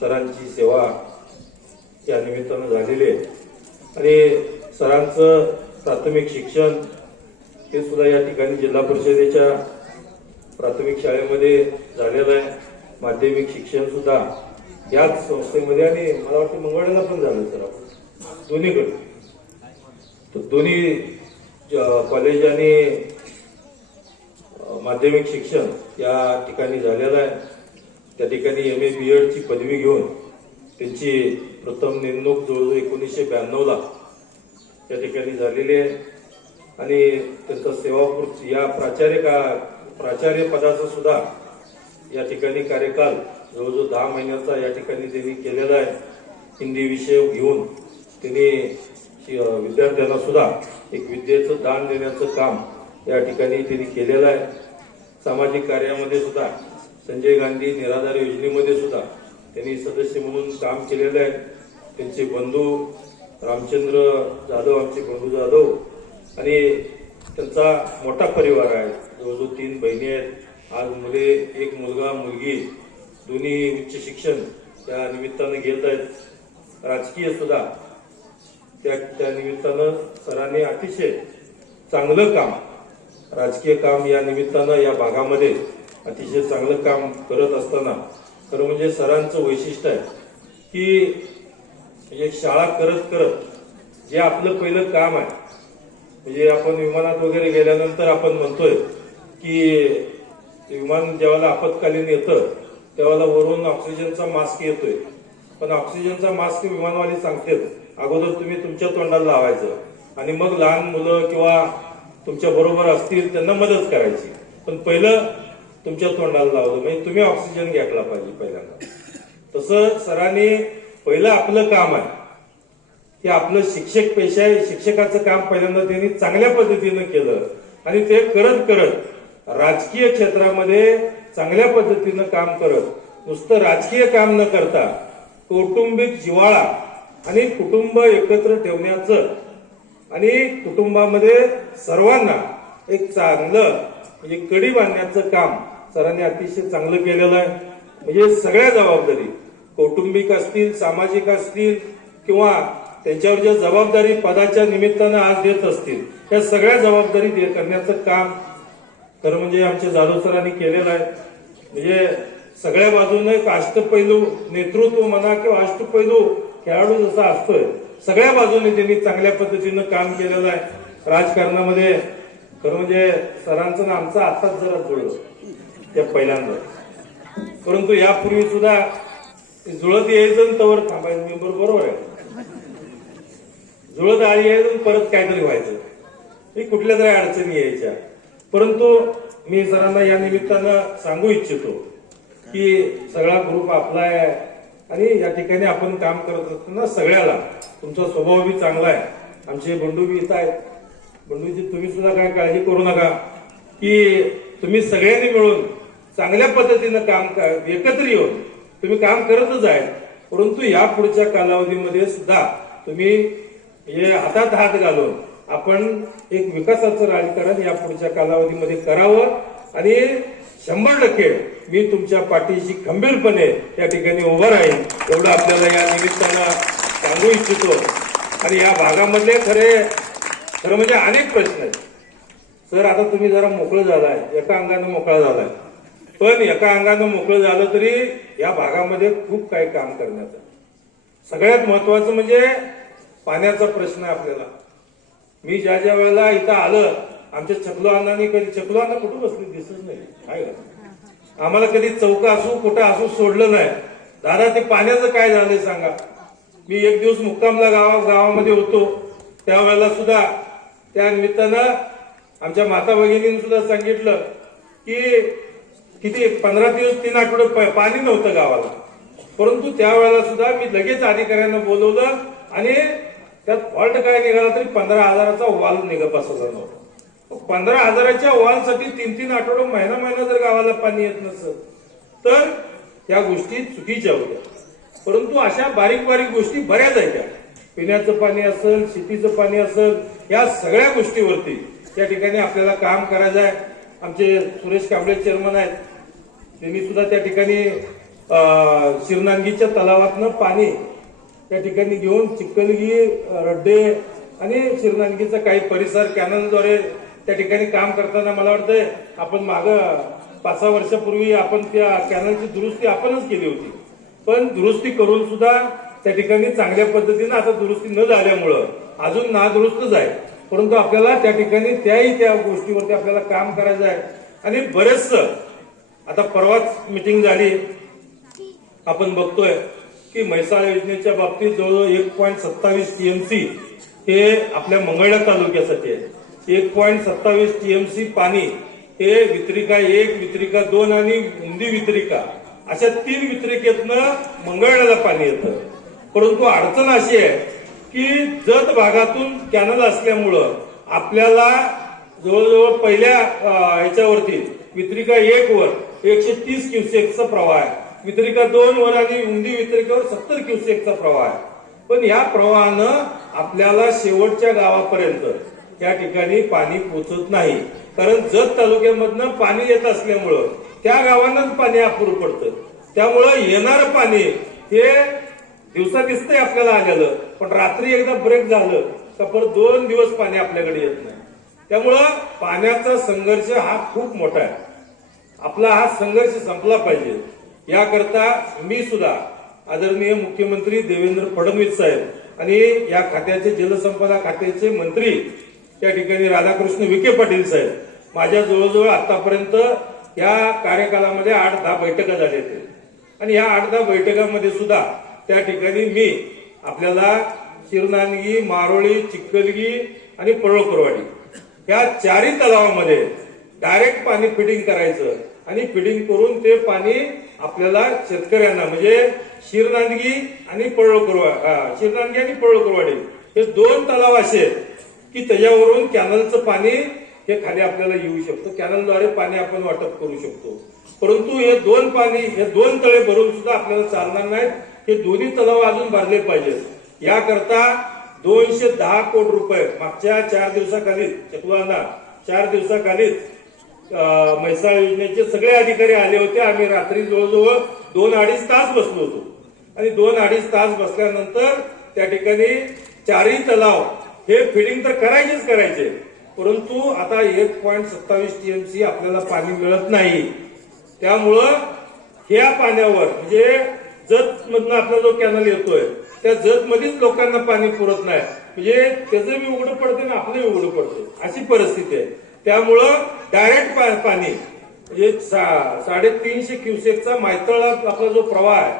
सरांची सेवा या निमित्तानं झालेली आहे. आणि सरांचं प्राथमिक शिक्षण हे सुद्धा या ठिकाणी जिल्हा परिषदेच्या प्राथमिक शाळेमध्ये झालेलं आहे. माध्यमिक शिक्षण सुद्धा याच संस्थेमध्ये आणि मला वाटतं मंगळवेढ्याला पण झालं सर, आपण दोन्हीकडे. तर दोन्ही कॉलेज आणि माध्यमिक शिक्षण या ठिकाणी झालेलं आहे. त्या ठिकाणी MA BEd ची पदवी घेऊन त्यांची प्रथम नेमणूक जवळजवळ 1992ला त्या ठिकाणी झालेली आहे. आणि त्यांचा सेवापूर्ती या प्राचार्य पदाचा सुद्धा या ठिकाणी कार्यकाल जवळजवळ 10 महिन्याचा या ठिकाणी त्यांनी केलेला आहे. हिंदी विषय घेऊन त्यांनी विद्यार्थ्यांना सुद्धा एक विद्येचं दान देण्याचं काम या ठिकाणी त्यांनी केलेलं आहे. सामाजिक कार्यामध्ये सुद्धा संजय गांधी निराधार योजनेमध्ये सुद्धा त्यांनी सदस्य म्हणून काम केलेलं आहे. त्यांचे बंधू रामचंद्र जाधव, आमचे बंधू जाधव, आणि त्यांचा मोठा परिवार आहे. जवळजवळ 3 बहिणी आहेत. आज मुले, एक मुलगा मुलगी, दोन्ही उच्च शिक्षण त्या निमित्तानं घेत आहेत. राजकीय सुद्धा त्या निमित्तानं सरांनी अतिशय चांगलं काम, राजकीय काम या निमित्तानं या भागामध्ये अतिशय चांगलं काम करत असताना खरं म्हणजे सरांचं वैशिष्ट्य आहे की म्हणजे शाळा करत करत जे आपलं पहिलं काम आहे, म्हणजे आपण विमानात वगैरे गेल्यानंतर आपण म्हणतोय की विमान जेव्हा आपत्कालीन येतं तेव्हा वरून ऑक्सिजनचा मास्क येतोय, पण ऑक्सिजनचा मास्क विमानवाले सांगतात अगोदर तुम्ही तुमच्या तोंडाला लावायचं आणि मग लहान मुलं किंवा तुमच्या बरोबर असतील त्यांना मदत करायची, पण पहिलं तुमच्या तोंडाला लावलं म्हणजे तुम्ही ऑक्सिजन घेतला पाहिजे पहिल्यांदा. तसं सरांनी पहिलं आपलं काम आहे की आपलं शिक्षक पेशा आहे, शिक्षकाचं काम पहिल्यांदा त्यांनी चांगल्या पद्धतीनं केलं आणि ते करत करत राजकीय क्षेत्रामध्ये चांगल्या पद्धतीनं काम करत नुसतं राजकीय काम न करता कौटुंबिक जिव्हाळा आणि कुटुंब एकत्र ठेवण्याचं आणि कुटुंबामध्ये सर्वांना एक चांगलं म्हणजे कडी बांधण्याचं काम सरांनी अतिशय चांगलं केलेलं आहे. म्हणजे सगळ्या जबाबदारी कौटुंबिक असतील, सामाजिक असतील किंवा त्यांच्यावर ज्या जबाबदारी पदाच्या निमित्तानं आज देत असतील त्या सगळ्या जबाबदारी करण्याचं काम खरं म्हणजे आमच्या जाधव सरांनी केलेलं आहे. म्हणजे सगळ्या बाजूने एक अष्टपैलू नेतृत्व म्हणा किंवा अष्टपैलू खेळाडू जसा असतोय सगळ्या बाजूने त्यांनी चांगल्या पद्धतीनं काम केलेलं आहे. राजकारणामध्ये खरं म्हणजे सरांचं ना आमचं आताच जरा जुळलं त्या पहिल्यांदा, परंतु यापूर्वी सुद्धा जुळत यायचं तवर थांबायचं. मी बरोबर आहे, जुळत आली यायचं परत काहीतरी व्हायचं, कुठल्या तरी अडचणी यायच्या. परंतु मी सरांना या निमित्तानं सांगू इच्छितो की सगळा ग्रुप आपला आहे आणि या ठिकाणी आपण काम करत असताना सगळ्याला तुमचा स्वभाव बी चांगला आहे. आमचे बंडू बी इथं आहेत. बंडूजी तुम्ही सुद्धा काय काळजी करू नका की तुम्ही सगळ्यांनी मिळून चांगल्या पद्धतीनं काम एकत्र येऊन तुम्ही काम करतच आहे. परंतु या पुढच्या कालावधीमध्ये सुद्धा तुम्ही हे हातात हात घालून आपण एक विकासाचं राजकारण या पुढच्या कालावधीमध्ये करावं आणि 100% मी तुमच्या पाठीशी खंबीरपणे या ठिकाणी उभा राहीन एवढं आपल्याला या निमित्तानं सांगू इच्छितो. आणि या भागामधले खरं म्हणजे अनेक प्रश्न आहेत. सर आता तुम्ही जरा मोकळं झालाय, एका अंगानं मोकळा झालाय, पण एका अंगानं मोकळं झालं तरी या भागामध्ये खूप काही काम करण्याचं. सगळ्यात महत्वाचं म्हणजे पाण्याचा प्रश्न आहे आपल्याला. मी ज्या ज्या वेळेला इथं आलं आमच्या छकलो अण्णांनी कधी छकलो अण्णा कुठं बसली दिसत नाही काय का आम्हाला कधी चौका असू कुठं असू सोडलं नाही. दादा ते पाण्याचं काय झालंय सांगा. मी एक दिवस मुक्कामला गावामध्ये होतो त्यावेळेला सुद्धा त्या निमित्तानं आमच्या माता भगिनींनी सुद्धा सांगितलं की किती 15 दिवस 3 आठवडे पाणी नव्हतं गावाला. परंतु त्यावेळेला सुद्धा मी लगेच अधिकाऱ्यांना बोलवलं आणि त्यात फॉल्ट काय निघाला तरी 15,000चा वॉल बसवला नव्हता. 15,000च्या वॉलसाठी 3-3 आठवडे महिना जर गावाला पाणी येत नसत तर त्या गोष्टी चुकीच्या होत्या. परंतु अशा बारीक बारीक गोष्टी बऱ्याच आहेत. त्या पिण्याचं पाणी असेल, शेतीचं पाणी असेल, या सगळ्या गोष्टीवरती त्या ठिकाणी आपल्याला काम करायचं आहे. आमचे सुरेश कांबळे चेअरमन आहेत, त्यांनी सुद्धा त्या ठिकाणी शिरनांगीच्या तलावातनं पाणी त्या ठिकाणी घेऊन चिखलगी, रड्डे आणि शिरनांगीचा काही परिसर कॅनलद्वारे त्या ठिकाणी काम करताना मला वाटतंय आपण मागं 5-6 वर्षापूर्वी आपण त्या कॅनलची दुरुस्ती आपणच केली होती. पण दुरुस्ती करून सुद्धा त्या ठिकाणी चांगल्या पद्धतीनं आता दुरुस्ती न झाल्यामुळं अजून नादुरुस्तच आहे. परंतु आपल्याला त्या ठिकाणी त्या गोष्टीवरती आपल्याला काम करायचं आहे. आणि बरेचसं आता परवाच मिटिंग झाली, आपण बघतोय की म्हैसाळ योजनेच्या बाबतीत जवळजवळ 1.27 TMC हे आपल्या मंगळवेढा तालुक्यासाठी आहे. 1.27 TMC पाणी हे वितरिका 1, वितरिका 2 आणि उंदी वितरिका अशा 3 वितरिकेतनं मंगळवेढ्याला पाणी येतं. परंतु अडचण अशी आहे की जत भागातून कॅनल असल्यामुळं आपल्याला जवळजवळ पहिल्या ह्याच्यावरती वितरिका 1 वर 130 क्युसेकचा प्रवाह आहे, वितरिका 2 वर आणि उंदी वितरिकेवर 70 क्युसेकचा प्रवाह आहे. पण या प्रवाहानं आपल्याला शेवटच्या गावापर्यंत त्या ठिकाणी पाणी पोचत नाही. कारण जत तालुक्यामधनं पाणी येत असल्यामुळं त्या गावांनाच पाणी अपुरं पडतं. त्यामुळं येणारं पाणी हे दिवसा दिसतंय आपल्याला आलेलं, पण रात्री एकदा ब्रेक झालं तर परत 2 दिवस पाणी आपल्याकडे येत नाही. त्यामुळं पाण्याचा संघर्ष हा खूप मोठा आहे. आपला हा संघर्ष संपला पाहिजे. याकरता मी सुद्धा आदरणीय मुख्यमंत्री देवेंद्र फडणवीस साहेब आणि या खात्याचे जलसंपदा खात्याचे मंत्री त्या ठिकाणी राधाकृष्ण विखे पाटील साहेब माझ्या जवळजवळ आतापर्यंत या कार्यकालामध्ये 8-10 बैठका झाल्या आणि या 8-10 बैठकांमध्ये सुद्धा त्या ठिकाणी मी आपल्याला शिरनांगी, मारोळी, चिखलगी आणि पळोकरवाडी या 4ही तलावामध्ये डायरेक्ट पाणी फिडिंग करायचं आणि फिडिंग करून ते पाणी आपल्याला शेतकऱ्यांना म्हणजे शिरनांगी आणि पळोकरवाडी हे 2 तलाव असे की त्याच्यावरून कॅनलचं पाणी हे खाली आपल्याला येऊ शकतं. कॅनलद्वारे पाणी आपण वाटप करू शकतो. परंतु हे 2 तळे भरून सुद्धा आपल्याला चालणार नाहीत. हे दोन्ही तलाव अजून भरले पाहिजेत. याकरता 210 कोटी रुपये मागच्या 4 दिवसाखाली चकवाना 4 दिवसाखालीच म्हैसाळ योजनेचे सगळे अधिकारी आले होते. आम्ही रात्री जवळजवळ 2-2.5 तास बसलो होतो आणि 2-2.5 तास बसल्यानंतर त्या ठिकाणी 4ही तलाव हे फिडिंग तर करायचे, परंतु आता 1.27 TMC आपल्याला पाणी मिळत नाही. त्यामुळं ह्या पाण्यावर म्हणजे जत मधनं आपला जो कॅनल येतोय त्या जत मध्येच लोकांना पाणी पुरत नाही. म्हणजे त्याचं बी उघडं पडते ना आपलं उघडं पडते अशी परिस्थिती आहे. त्यामुळं डायरेक्ट पाणी म्हणजे 350 क्युसेकचा मायतळा आपला जो प्रवाह आहे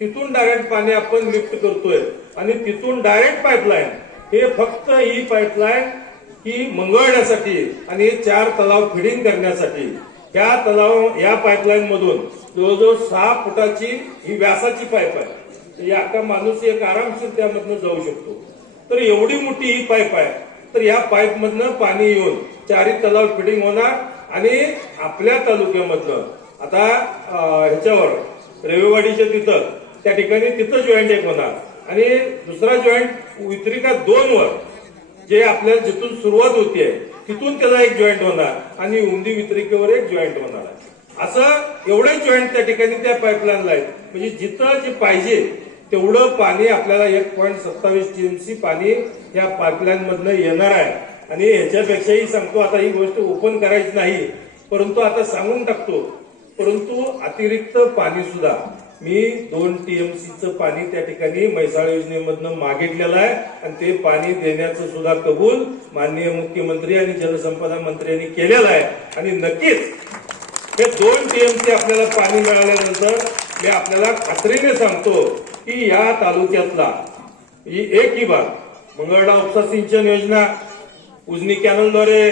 तिथून डायरेक्ट पाणी आपण लिफ्ट करतोय आणि तिथून डायरेक्ट पाईपलाईन हे फक्त ही पाईपलाईन की मंगळण्यासाठी आणि 4 तलाव फिडिंग करण्यासाठी या पाईपलाईन मधून जवळजवळ 6 फुटाची ही व्यासाची पाईप आहे. एका माणूस एक आरामशीर त्यामधनं जाऊ शकतो. तर एवढी मोठी ही पाईप आहे. तर या पाईप मधनं पाणी येऊन 4 तलाव फिडिंग होणार आणि आपल्या तालुक्यामधनं आता ह्याच्यावर रेवेवाडीच्या तिथं त्या ठिकाणी तिथं जॉईंट एक होणार आणि दुसरा जॉईंट वितरिका 2 वर जे आपल्याला जिथून सुरुवात होतीये तिथून त्याला एक जॉईंट होणार आणि उमदी वितरिकेवर एक जॉईंट होणार आहे. असं एवढे जॉईंट त्या ठिकाणी त्या पाईपलाईनला आहेत. म्हणजे जिथं जे पाहिजे तेवढं पाणी आपल्याला 1.27 टीएमसी पाणी या पाईपलाईन मधनं येणार आहे. आणि ह्याच्यापेक्षाही सांगतो, आता ही गोष्ट ओपन करायची नाही परंतु आता सांगून टाकतो, परंतु अतिरिक्त पाणी सुद्धा मी 2 टीएमसीचं पाणी त्या ठिकाणी म्हैसाळ योजनेमधनं मागितलेलं आहे आणि ते पाणी देण्याचं सुद्धा कबूल माननीय मुख्यमंत्री आणि जलसंपदा मंत्र्यांनी केलेलं आहे. आणि नक्कीच हे 2 टीएमसी आपल्याला पाणी मिळाल्यानंतर मी आपल्याला खात्रीने सांगतो की या तालुक्यातला ही एकही भाग मंगळवेढा उपसा सिंचन योजना उजनी कॅनलद्वारे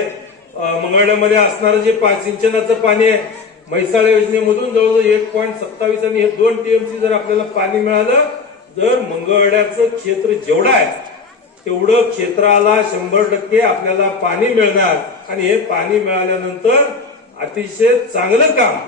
मंगळवेढ्यामध्ये असणारं जे सिंचनाचं पाणी आहे म्हैसाळ योजनेमधून जवळजवळ 1.27 आणि हे 2 टीएमसी जर आपल्याला पाणी मिळालं, जर मंगळवेढ्याचं क्षेत्र जेवढं आहे तेवढं क्षेत्राला 100% आपल्याला पाणी मिळणार. आणि हे पाणी मिळाल्यानंतर अतिशय चांगलं काम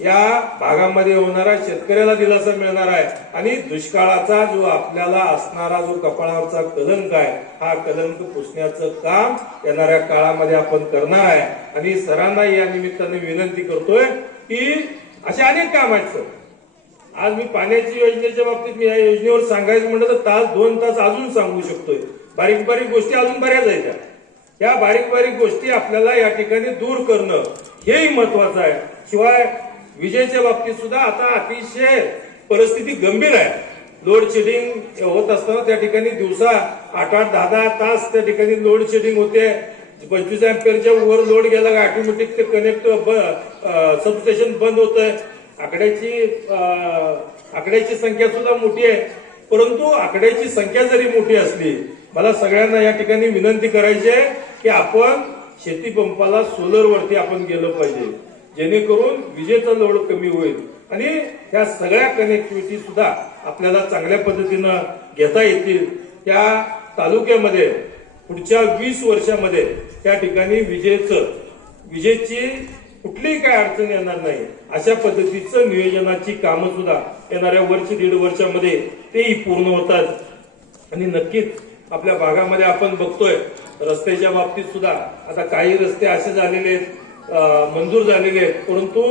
या भागामध्ये होणारा शेतकऱ्याला दिलासा मिळणार आहे. आणि दुष्काळाचा जो आपल्याला असणारा जो कपाळावरचा कलंक आहे हा कलंक पुसण्याचं काम येणाऱ्या काळामध्ये आपण करणार आहे. आणि सरांना या निमित्ताने विनंती करतोय की असे अनेक काम आहेत सर. आज मी पाण्याची योजनेच्या बाबतीत मी या योजनेवर सांगायचं म्हटलं तर तास 2 तास अजून सांगू शकतोय. बारीक बारीक गोष्टी अजून बऱ्याच आहेत. या बारीक बारीक गोष्टी आपल्याला या ठिकाणी दूर करणं हेही महत्वाचं आहे. शिवाय विजेच्या बाबतीत सुद्धा आता अतिशय परिस्थिती गंभीर आहे. लोड शेडिंग होत असताना त्या ठिकाणी दिवसा 8-8, 10-10 तास त्या ठिकाणी लोड शेडिंग होते. 25 अँपियरच्या वर लोड गेला का ऑटोमॅटिक ते कनेक्ट सबस्टेशन बंद होत आहे. आकड्याची संख्या सुद्धा मोठी आहे. परंतु आकड्याची संख्या जरी मोठी असली, मला सगळ्यांना या ठिकाणी विनंती करायची आहे की आपण शेती पंपाला सोलरवरती आपण गेलं पाहिजे, जेणेकरून विजेचा लोड कमी होईल आणि ह्या सगळ्या कनेक्टिव्हिटी सुद्धा आपल्याला चांगल्या पद्धतीनं घेता येतील. त्या तालुक्यामध्ये पुढच्या 20 वर्षामध्ये त्या ठिकाणी विजेची कुठलीही काय अडचण येणार नाही अशा पद्धतीचं नियोजनाची कामं सुद्धा येणाऱ्या 1.5 वर्षामध्ये तेही पूर्ण होतात. आणि नक्कीच आपल्या भागामध्ये आपण बघतोय रस्त्याच्या बाबतीत सुद्धा आता काही रस्ते असे झालेले आहेत, मंजूर झालेले आहेत, परंतु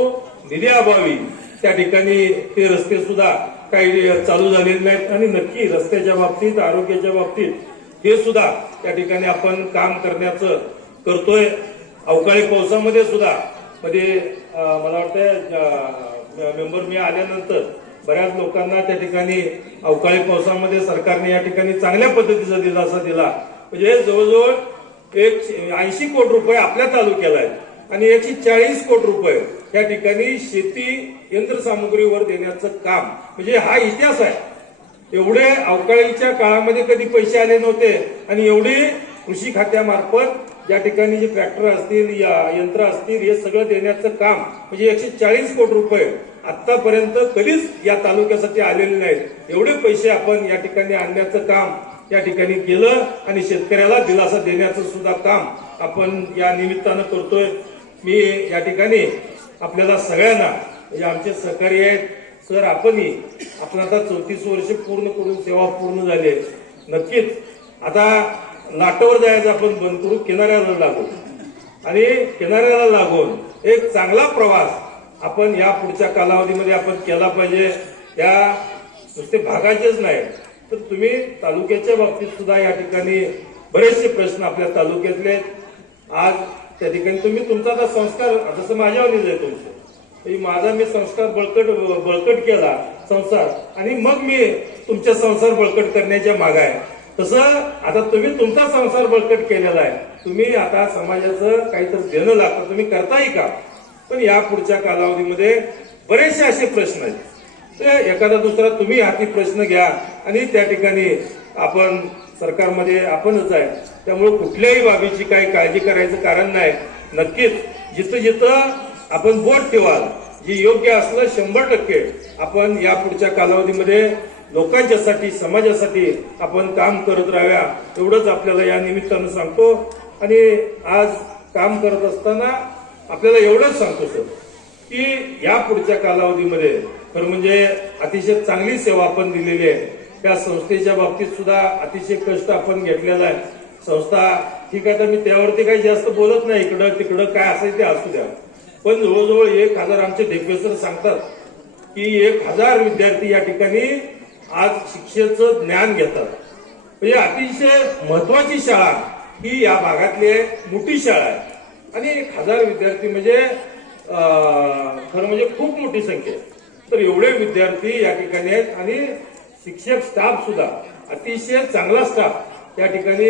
निधी अभावी त्या ठिकाणी ते रस्ते सुद्धा काही चालू झालेले नाहीत. आणि नक्की रस्त्याच्या बाबतीत, आरोग्याच्या बाबतीत हे सुद्धा त्या ठिकाणी आपण काम करण्याचं करतोय. अवकाळी पावसामध्ये सुद्धा मला वाटतं मेंबर मी आल्यानंतर बऱ्याच लोकांना त्या ठिकाणी अवकाळी पावसामध्ये सरकारने या ठिकाणी चांगल्या पद्धतीचा दिलासा दिला. म्हणजे जवळजवळ 80 कोटी रुपये आपल्या तालुक्याला आहेत आणि 140 कोटी रुपये या ठिकाणी शेती यंत्रसामुग्रीवर देण्याचं काम. म्हणजे हा इतिहास आहे. एवढे अवकाळीच्या काळामध्ये कधी पैसे आले नव्हते आणि एवढे कृषी खात्यामार्फत या ठिकाणी जे ट्रॅक्टर असतील, यंत्र असतील, हे सगळं देण्याचं काम म्हणजे 140 कोटी रुपये आतापर्यंत कधीच या तालुक्यासाठी आलेले नाहीत. एवढे पैसे आपण या ठिकाणी आणण्याचं काम या ठिकाणी केलं आणि शेतकऱ्याला दिलासा देण्याचं सुद्धा काम आपण या निमित्तानं करतोय. मी या ठिकाणी आपल्याला सगळ्यांना म्हणजे आमचे सहकारी आहेत सर, आपण आता 34 वर्ष पूर्ण करून सेवा पूर्ण झाली. नक्कीच आता लाटावर जायचं आपण बंद करू, किनाऱ्याला लागून आणि किनाऱ्याला लागून एक चांगला प्रवास आपण या पुढच्या कालावधीमध्ये आपण केला पाहिजे. या नुसते भागाचेच नाही तर तुम्ही तालुक्याच्या बाबतीत सुद्धा या ठिकाणी बरेचसे प्रश्न आपल्या तालुक्यातले आज त्या ठिकाणी तुम्ही तुमचा आता संस्कार जसं माझ्यावरच आहे तुमचे, माझा मी संस्कार बळकट केला संसार आणि मग मी तुमचा संसार बळकट करण्याच्या मागे आहे. तसं आता तुम्ही तुमचा संसार बळकट केलेला आहे. तुम्ही आता समाजाचं काहीतरी देणं लागतं, तुम्ही करताही का, पण या पुढच्या कालावधीमध्ये बरेचसे असे प्रश्न आहेत. ते एखादा दुसरा तुम्ही हाती प्रश्न घ्या आणि त्या ठिकाणी आपण सरकारमध्ये आपणच आहे त्यामुळे कुठल्याही बाबीची काही काळजी करायचं कारण नाही. नक्कीच जिथं जिथं आपण बोट ठेवाल जे योग्य असलं 100% आपण या पुढच्या कालावधीमध्ये लोकांच्यासाठी समाजासाठी आपण काम करत राहाव्या एवढंच आपल्याला या निमित्तानं सांगतो. आणि आज काम करत असताना आपल्याला एवढंच सांगतो सर की या पुढच्या कालावधीमध्ये खरं म्हणजे अतिशय चांगली सेवा आपण दिलेली आहे. त्या संस्थेच्या बाबतीत सुद्धा अतिशय कष्ट आपण घेतलेला आहे. संस्था ठीक आहे, तर मी त्यावरती काही जास्त बोलत नाही, इकडं तिकडं काय असेल ते असू द्या. पण जवळजवळ 1000 आमचे ढेपेसर सांगतात की 1000 विद्यार्थी या ठिकाणी आज शिक्षेचं ज्ञान घेतात. म्हणजे अतिशय महत्वाची शाळा ही या भागातली मोठी शाळा आहे. आणि 1000 विद्यार्थी म्हणजे खरं म्हणजे खूप मोठी संख्या आहे. तर एवढे विद्यार्थी या ठिकाणी आहेत आणि शिक्षक स्टाफ सुद्धा अतिशय चांगला स्टाफ या ठिकाणी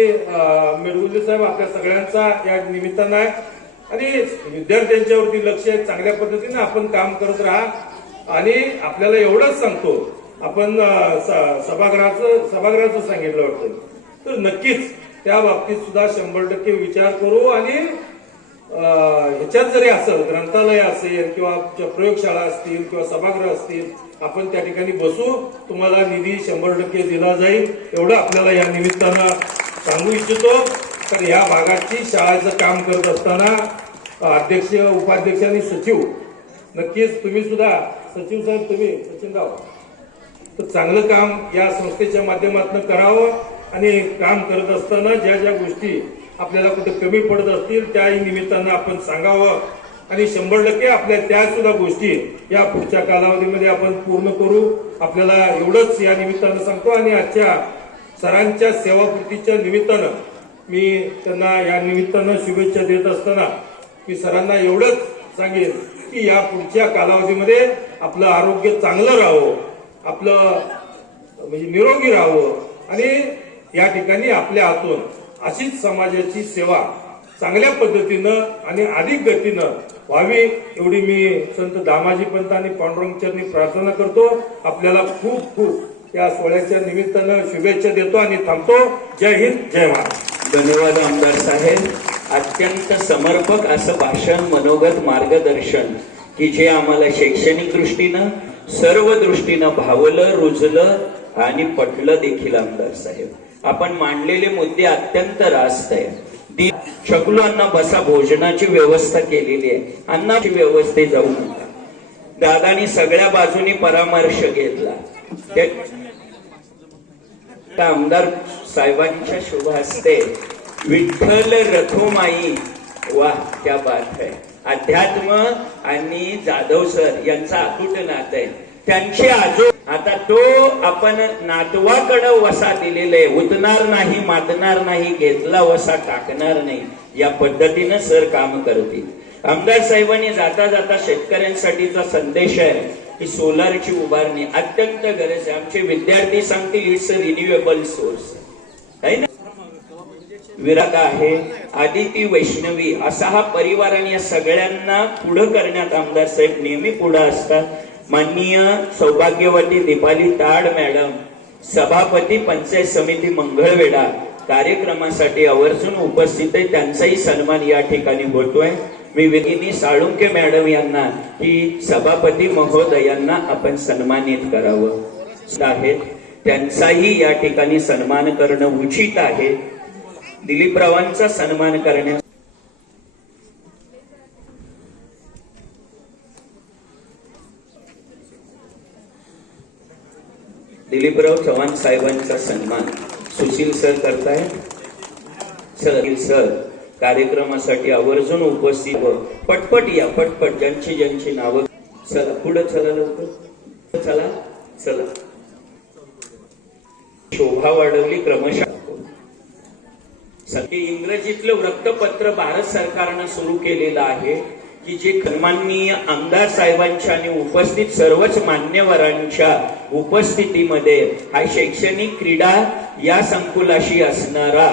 मेडगुले साहेब आपल्या सगळ्यांचा या निमित्तानं आहे. आणि विद्यार्थ्यांच्यावरती लक्ष चांगल्या पद्धतीने आपण काम करत राहा. आणि आपल्याला एवढंच सांगतो, आपण सभागृहाचं सांगितलं होतं, तर नक्कीच त्या बाबतीत सुद्धा 100% विचार करू. आणि ह्याच्यात जरी असेल, ग्रंथालय असेल किंवा प्रयोगशाळा असतील किंवा सभागृह असतील, आपण त्या ठिकाणी बसू. तुम्हाला निधी 100% दिला जाईल एवढं आपल्याला या निमित्तानं सांगू इच्छितो. तर या भागाची शाळेचं काम करत असताना अध्यक्ष, उपाध्यक्ष आणि सचिव, नक्कीच तुम्ही सुद्धा, सचिव साहेब तुम्ही, सचिनराव, तर चांगलं काम या संस्थेच्या माध्यमातून करावं. आणि काम करत असताना ज्या ज्या गोष्टी आपल्याला कुठे कमी पडत असतील त्याही निमित्तानं आपण सांगावं. आणि 100% आपल्या त्या सुद्धा गोष्टी या पुढच्या कालावधीमध्ये आपण पूर्ण करू. आपल्याला एवढंच या निमित्तानं सांगतो. आणि आजच्या सरांच्या सेवाकृतीच्या निमित्तानं मी त्यांना या निमित्तानं शुभेच्छा देत असताना मी सरांना एवढंच सांगेन की या पुढच्या कालावधीमध्ये आपलं आरोग्य चांगलं राहावं, आपलं म्हणजे निरोगी राहावं. आणि या ठिकाणी आपल्या हातून अशीच समाजाची सेवा चांगल्या पद्धतीनं आणि अधिक गतीनं व्हावी एवढी मी संत दामाजी पंत आणि पांडुरंग चरणी प्रार्थना करतो. आपल्याला खूप खूप या सोहळ्याच्या निमित्तानं शुभेच्छा देतो आणि थांबतो. जय हिंद, जय महाराष्ट्र. धन्यवाद आमदार साहेब. अत्यंत समर्पक असं भाषण, मनोगत मार्गदर्शन की जे आम्हाला शैक्षणिक दृष्टीनं सर्व दृष्टीनं भावलं, रुजलं आणि पटलं देखील. आमदार साहेब, आपण मांडलेले मुद्दे अत्यंत रास्त आहे. शकलो अण्णा बसा, भोजनाची व्यवस्था केलेली आहे, अन्नाची व्यवस्थे जाऊ नका. दादानी सगळ्या बाजूनी परामर्श घेतला. आमदार साहेबांच्या शुभ हस्ते विठ्ठल रखुमाई, वा क्या बात है. अध्यात्म आणि जाधव सर यांचा अतूट नातं आहे. त्यांचे आजो आता तो आपण नातवाकडं वसा दिलेले, उतणार नाही, मातणार नाही, घेतला वसा टाकणार नाही, या पद्धतीनं सर काम करतील. आमदार साहेबांनी जाता जाता शेतकऱ्यांसाठीचा संदेश आहे की सोलारची उभारणी अत्यंत गरज आहे. आमचे विद्यार्थी सांगतील इट्स रिन्युएबल सोर्स आहे ना. विराट आहे, आदिती वैष्णवी असा हा परिवार आणि या सगळ्यांना पुढं करण्यात आमदार साहेब नेहमी पुढे असतात. माननीय सौभाग्यवती दीपाली ताड मॅडम, सभापती पंचायत समिती मंगळवेढा, कार्यक्रमासाठी आवर्जून उपस्थित आहे. त्यांचाही सन्मान या ठिकाणी होतोय. मी विधिनी साळुंके मॅडम यांना ही सभापती महोदयांना आपण सन्मानित करावं आहेत. त्यांचाही या ठिकाणी सन्मान करणं उचित आहे. दिलीपरावांचा सन्मान करण्यास दिलीपराव चव्हाण साहेबांचा सन्मान सुशील सर करतायत. सर कार्यक्रमासाठी आवर्जून उपस्थित व पटपट या, पटपट ज्यांची ज्यांची नावं. चला पुढे, चला लवकर, चला चला. शोभा वाढवली क्रमशः. इंग्रजीतलं वृत्तपत्र भारत सरकारनं सुरू केलेलं आहे की जे सन्माननीय आमदार साहेबांच्या आणि उपस्थित सर्वच मान्यवरांच्या उपस्थितीमध्ये हा शैक्षणिक क्रीडा या संकुलाशी असणारा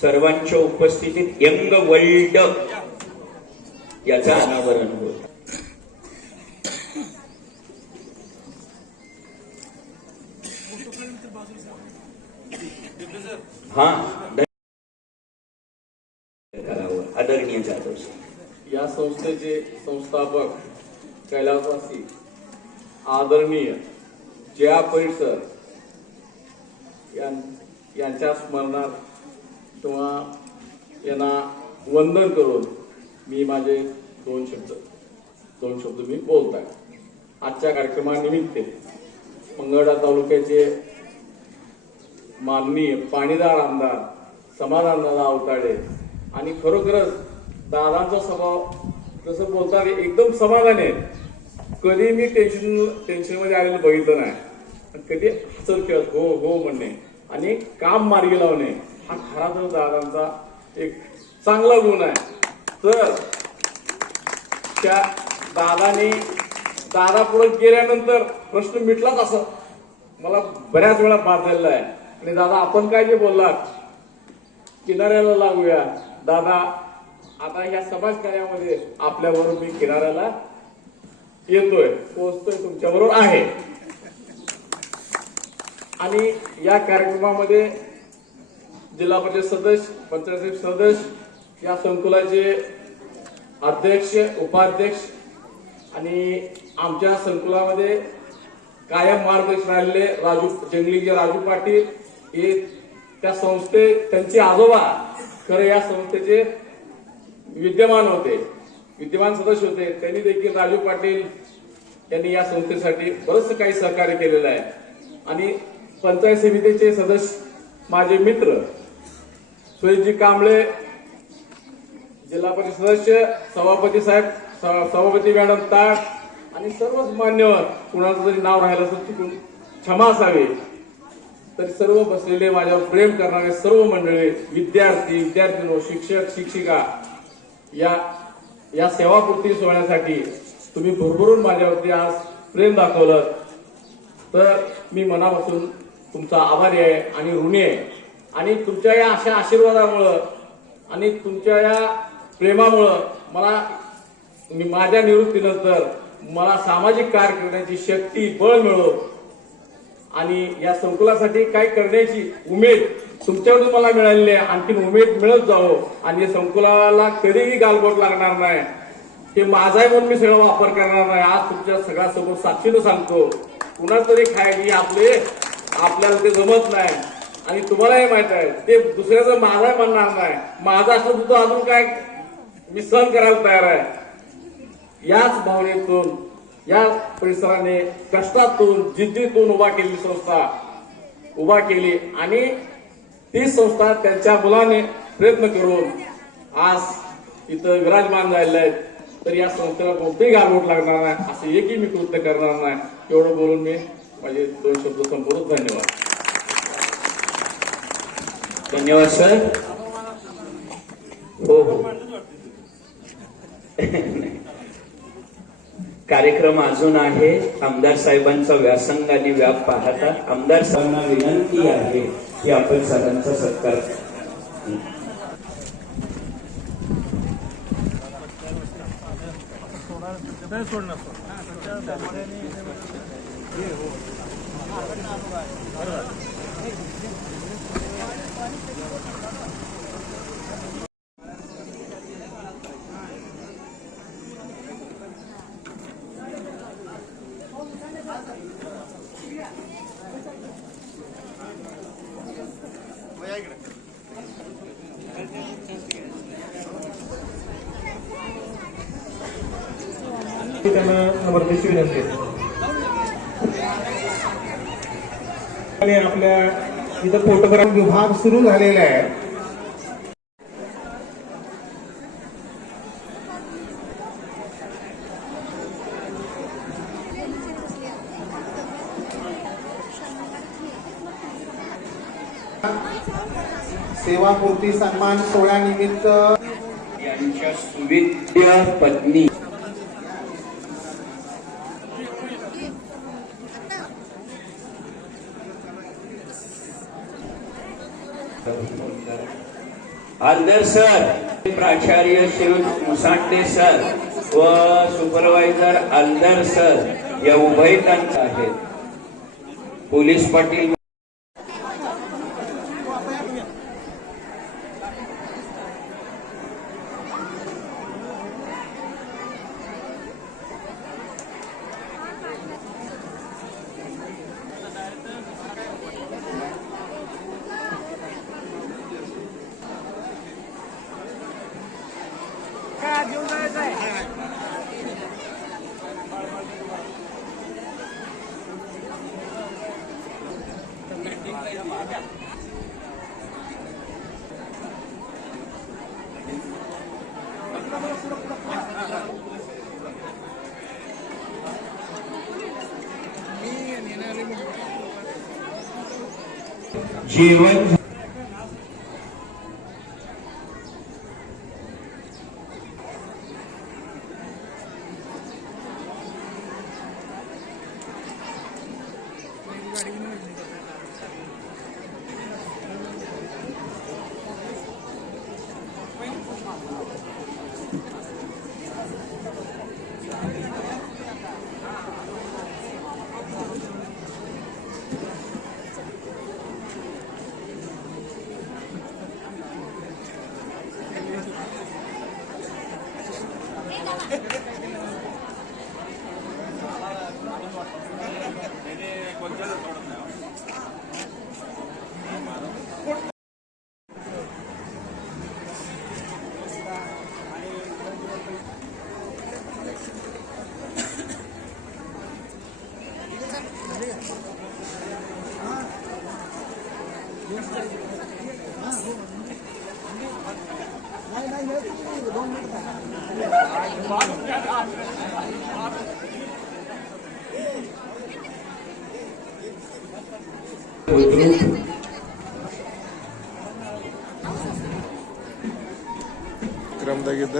सर्वांच्या उपस्थितीत यंग वर्ल्ड याचा अनावरण होत. हा जाधव सर. या संस्थेचे संस्थापक कैलासवासी आदरणीय जया परीट सर यांच्या स्मरणात किंवा यांना वंदन करून मी माझे दोन शब्द मी बोलत आहे. आजच्या कार्यक्रमानिमित्त मंगळवेढा तालुक्याचे माननीय पाणीदार आमदार समाधानदादा आवताडे आणि खरोखरच दादांचा स्वभाव जसं बोलतात एकदम समाधानी आहे. कधी मी टेन्शन मध्ये आलेलं बघितलं नाही. कधी हसत खेळत हो हो म्हणणे आणि काम मार्गी लावणे हा खरा तर दादांचा एक चांगला गुण आहे. तर त्या दादा पुढे गेल्यानंतर प्रश्न मिटलाच असं मला बऱ्याच वेळा बाद झालेला आहे. आणि दादा आपण काय जे बोललात किनाऱ्याला लागूया दादा, आता ह्या समाज कार्यामध्ये आपल्याबरोबर मी किनाऱ्याला येतोय, पोहोचतोय, तुमच्याबरोबर आहे. आणि या कार्यक्रमामध्ये जिल्हा परिषद सदस्य, पंचायत सदस्य, या संकुलाचे अध्यक्ष, उपाध्यक्ष आणि आमच्या संकुलामध्ये कायम मार्गदर्शन राहिलेले राजू पाटील हे त्या त्यांचे आजोबा खरे या संस्थेचे विद्यमान सदस्य होते. त्यांनी देखील राजू पाटील यांनी या संस्थेसाठी बरंच काही सहकार्य केलेलं आहे. आणि पंचायत समितीचे सदस्य माझे मित्र सुरेशजी कांबळे, जिल्हा परिषद सदस्य, सभापती साहेब, सभापती मॅडम ताट आणि सर्वच मान्यवर, कुणाचं जरी नाव राहिलं असेल चुकून क्षमा असावी. तरी सर्व बसलेले माझ्यावर प्रेम करणारे सर्व मंडळी, विद्यार्थी, शिक्षक, शिक्षिका, या सेवापूर्ती सोहळ्यासाठी तुम्ही भरभरून माझ्यावरती आज प्रेम दाखवलं तर मी मनापासून तुमचा आभारी आहे आणि ऋणी आहे. आणि तुमच्या या अशा आशीर्वादामुळं आणि तुमच्या या प्रेमामुळं माझ्या निवृत्तीनंतर मला सामाजिक कार्य करण्याची शक्ती, बळ मिळो आणि या संकुलासाठी काय करण्याची उमेद तुमच्याकडून मला मिळालेली आहे. आणखीन उमेद मिळत जावो आणि या संकुलाला कधीही गालबोट लागणार नाही. हे माझा आहे म्हणून मी सगळा वापर करणार नाही. आज तुमच्या सगळ्या समोर साक्षीनं सांगतो, कुणाच तरी खायची आपल्याला ते जमत नाही आणि तुम्हालाही माहित आहे ते दुसऱ्याचं माझा म्हणणार नाही. माझा असं सुद्धा अजून काय मी सहन करायला तयार आहे. याच भावनेतून, या परिसराने कष्टातून, जिद्दीतून उभा केली आणि ती संस्था त्यांच्या मुलाने प्रयत्न करून आज इथं विराजमान झालेले आहेत. तर या संस्थेला कोणतेही गालबोट लागणार नाही, असं एकही मी कृत्य करणार नाही. एवढं बोलून मी माझे 2 शब्द संपवतो. धन्यवाद. धन्यवाद सर. हो कार्यक्रम अजून आहे. आमदार साहेबांचा व्यासंग आणि व्याप पाहता आमदार साहेबांना विनंती आहे की आपण सरांचा सत्कार. त्यांना नम्रतेची विनंती आहे. आणि आपल्या इथं फोटोग्राफ विभाग सुरू झालेला आहे. सेवापूर्ती सन्मान सोहळ्यानिमित्त यांच्या सुविद्य पत्नी आलदर सर, प्राचार्य श्री मुसांडे सर व सुपरवायझर आलदर सर या उभयतांचा आहेत. पोलीस पाटील जेवण बुद्रुक क्रमदागिद्द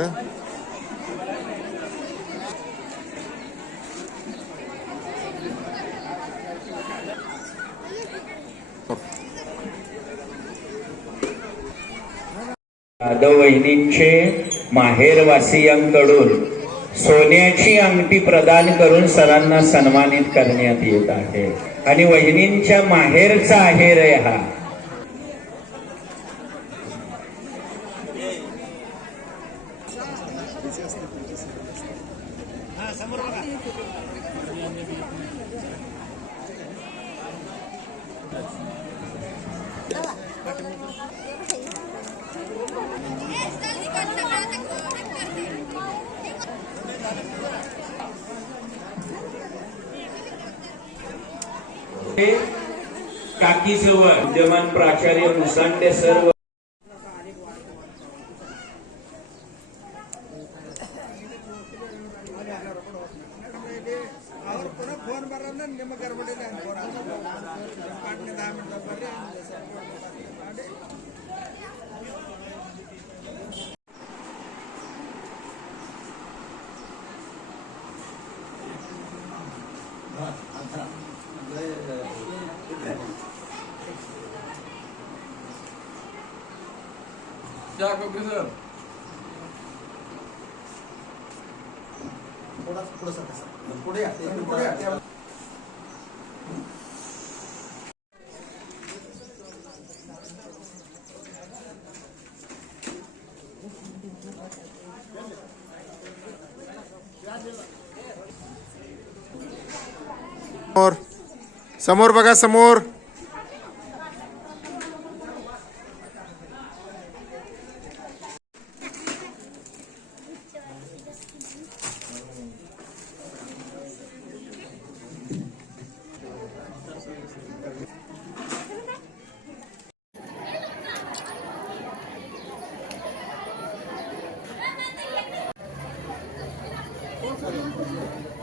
जाधव वहिनींचे माहेरवासियांकडून सोन्याची अंगठी प्रदान करून सरांना सन्मानित करण्यात येत आहे आणि वहिनींच्या माहेरचा आहेर आहे हा. टाकीजवळ विद्यमान प्राचार्य मुसांडे सर समोर बघा समोर. Thank you.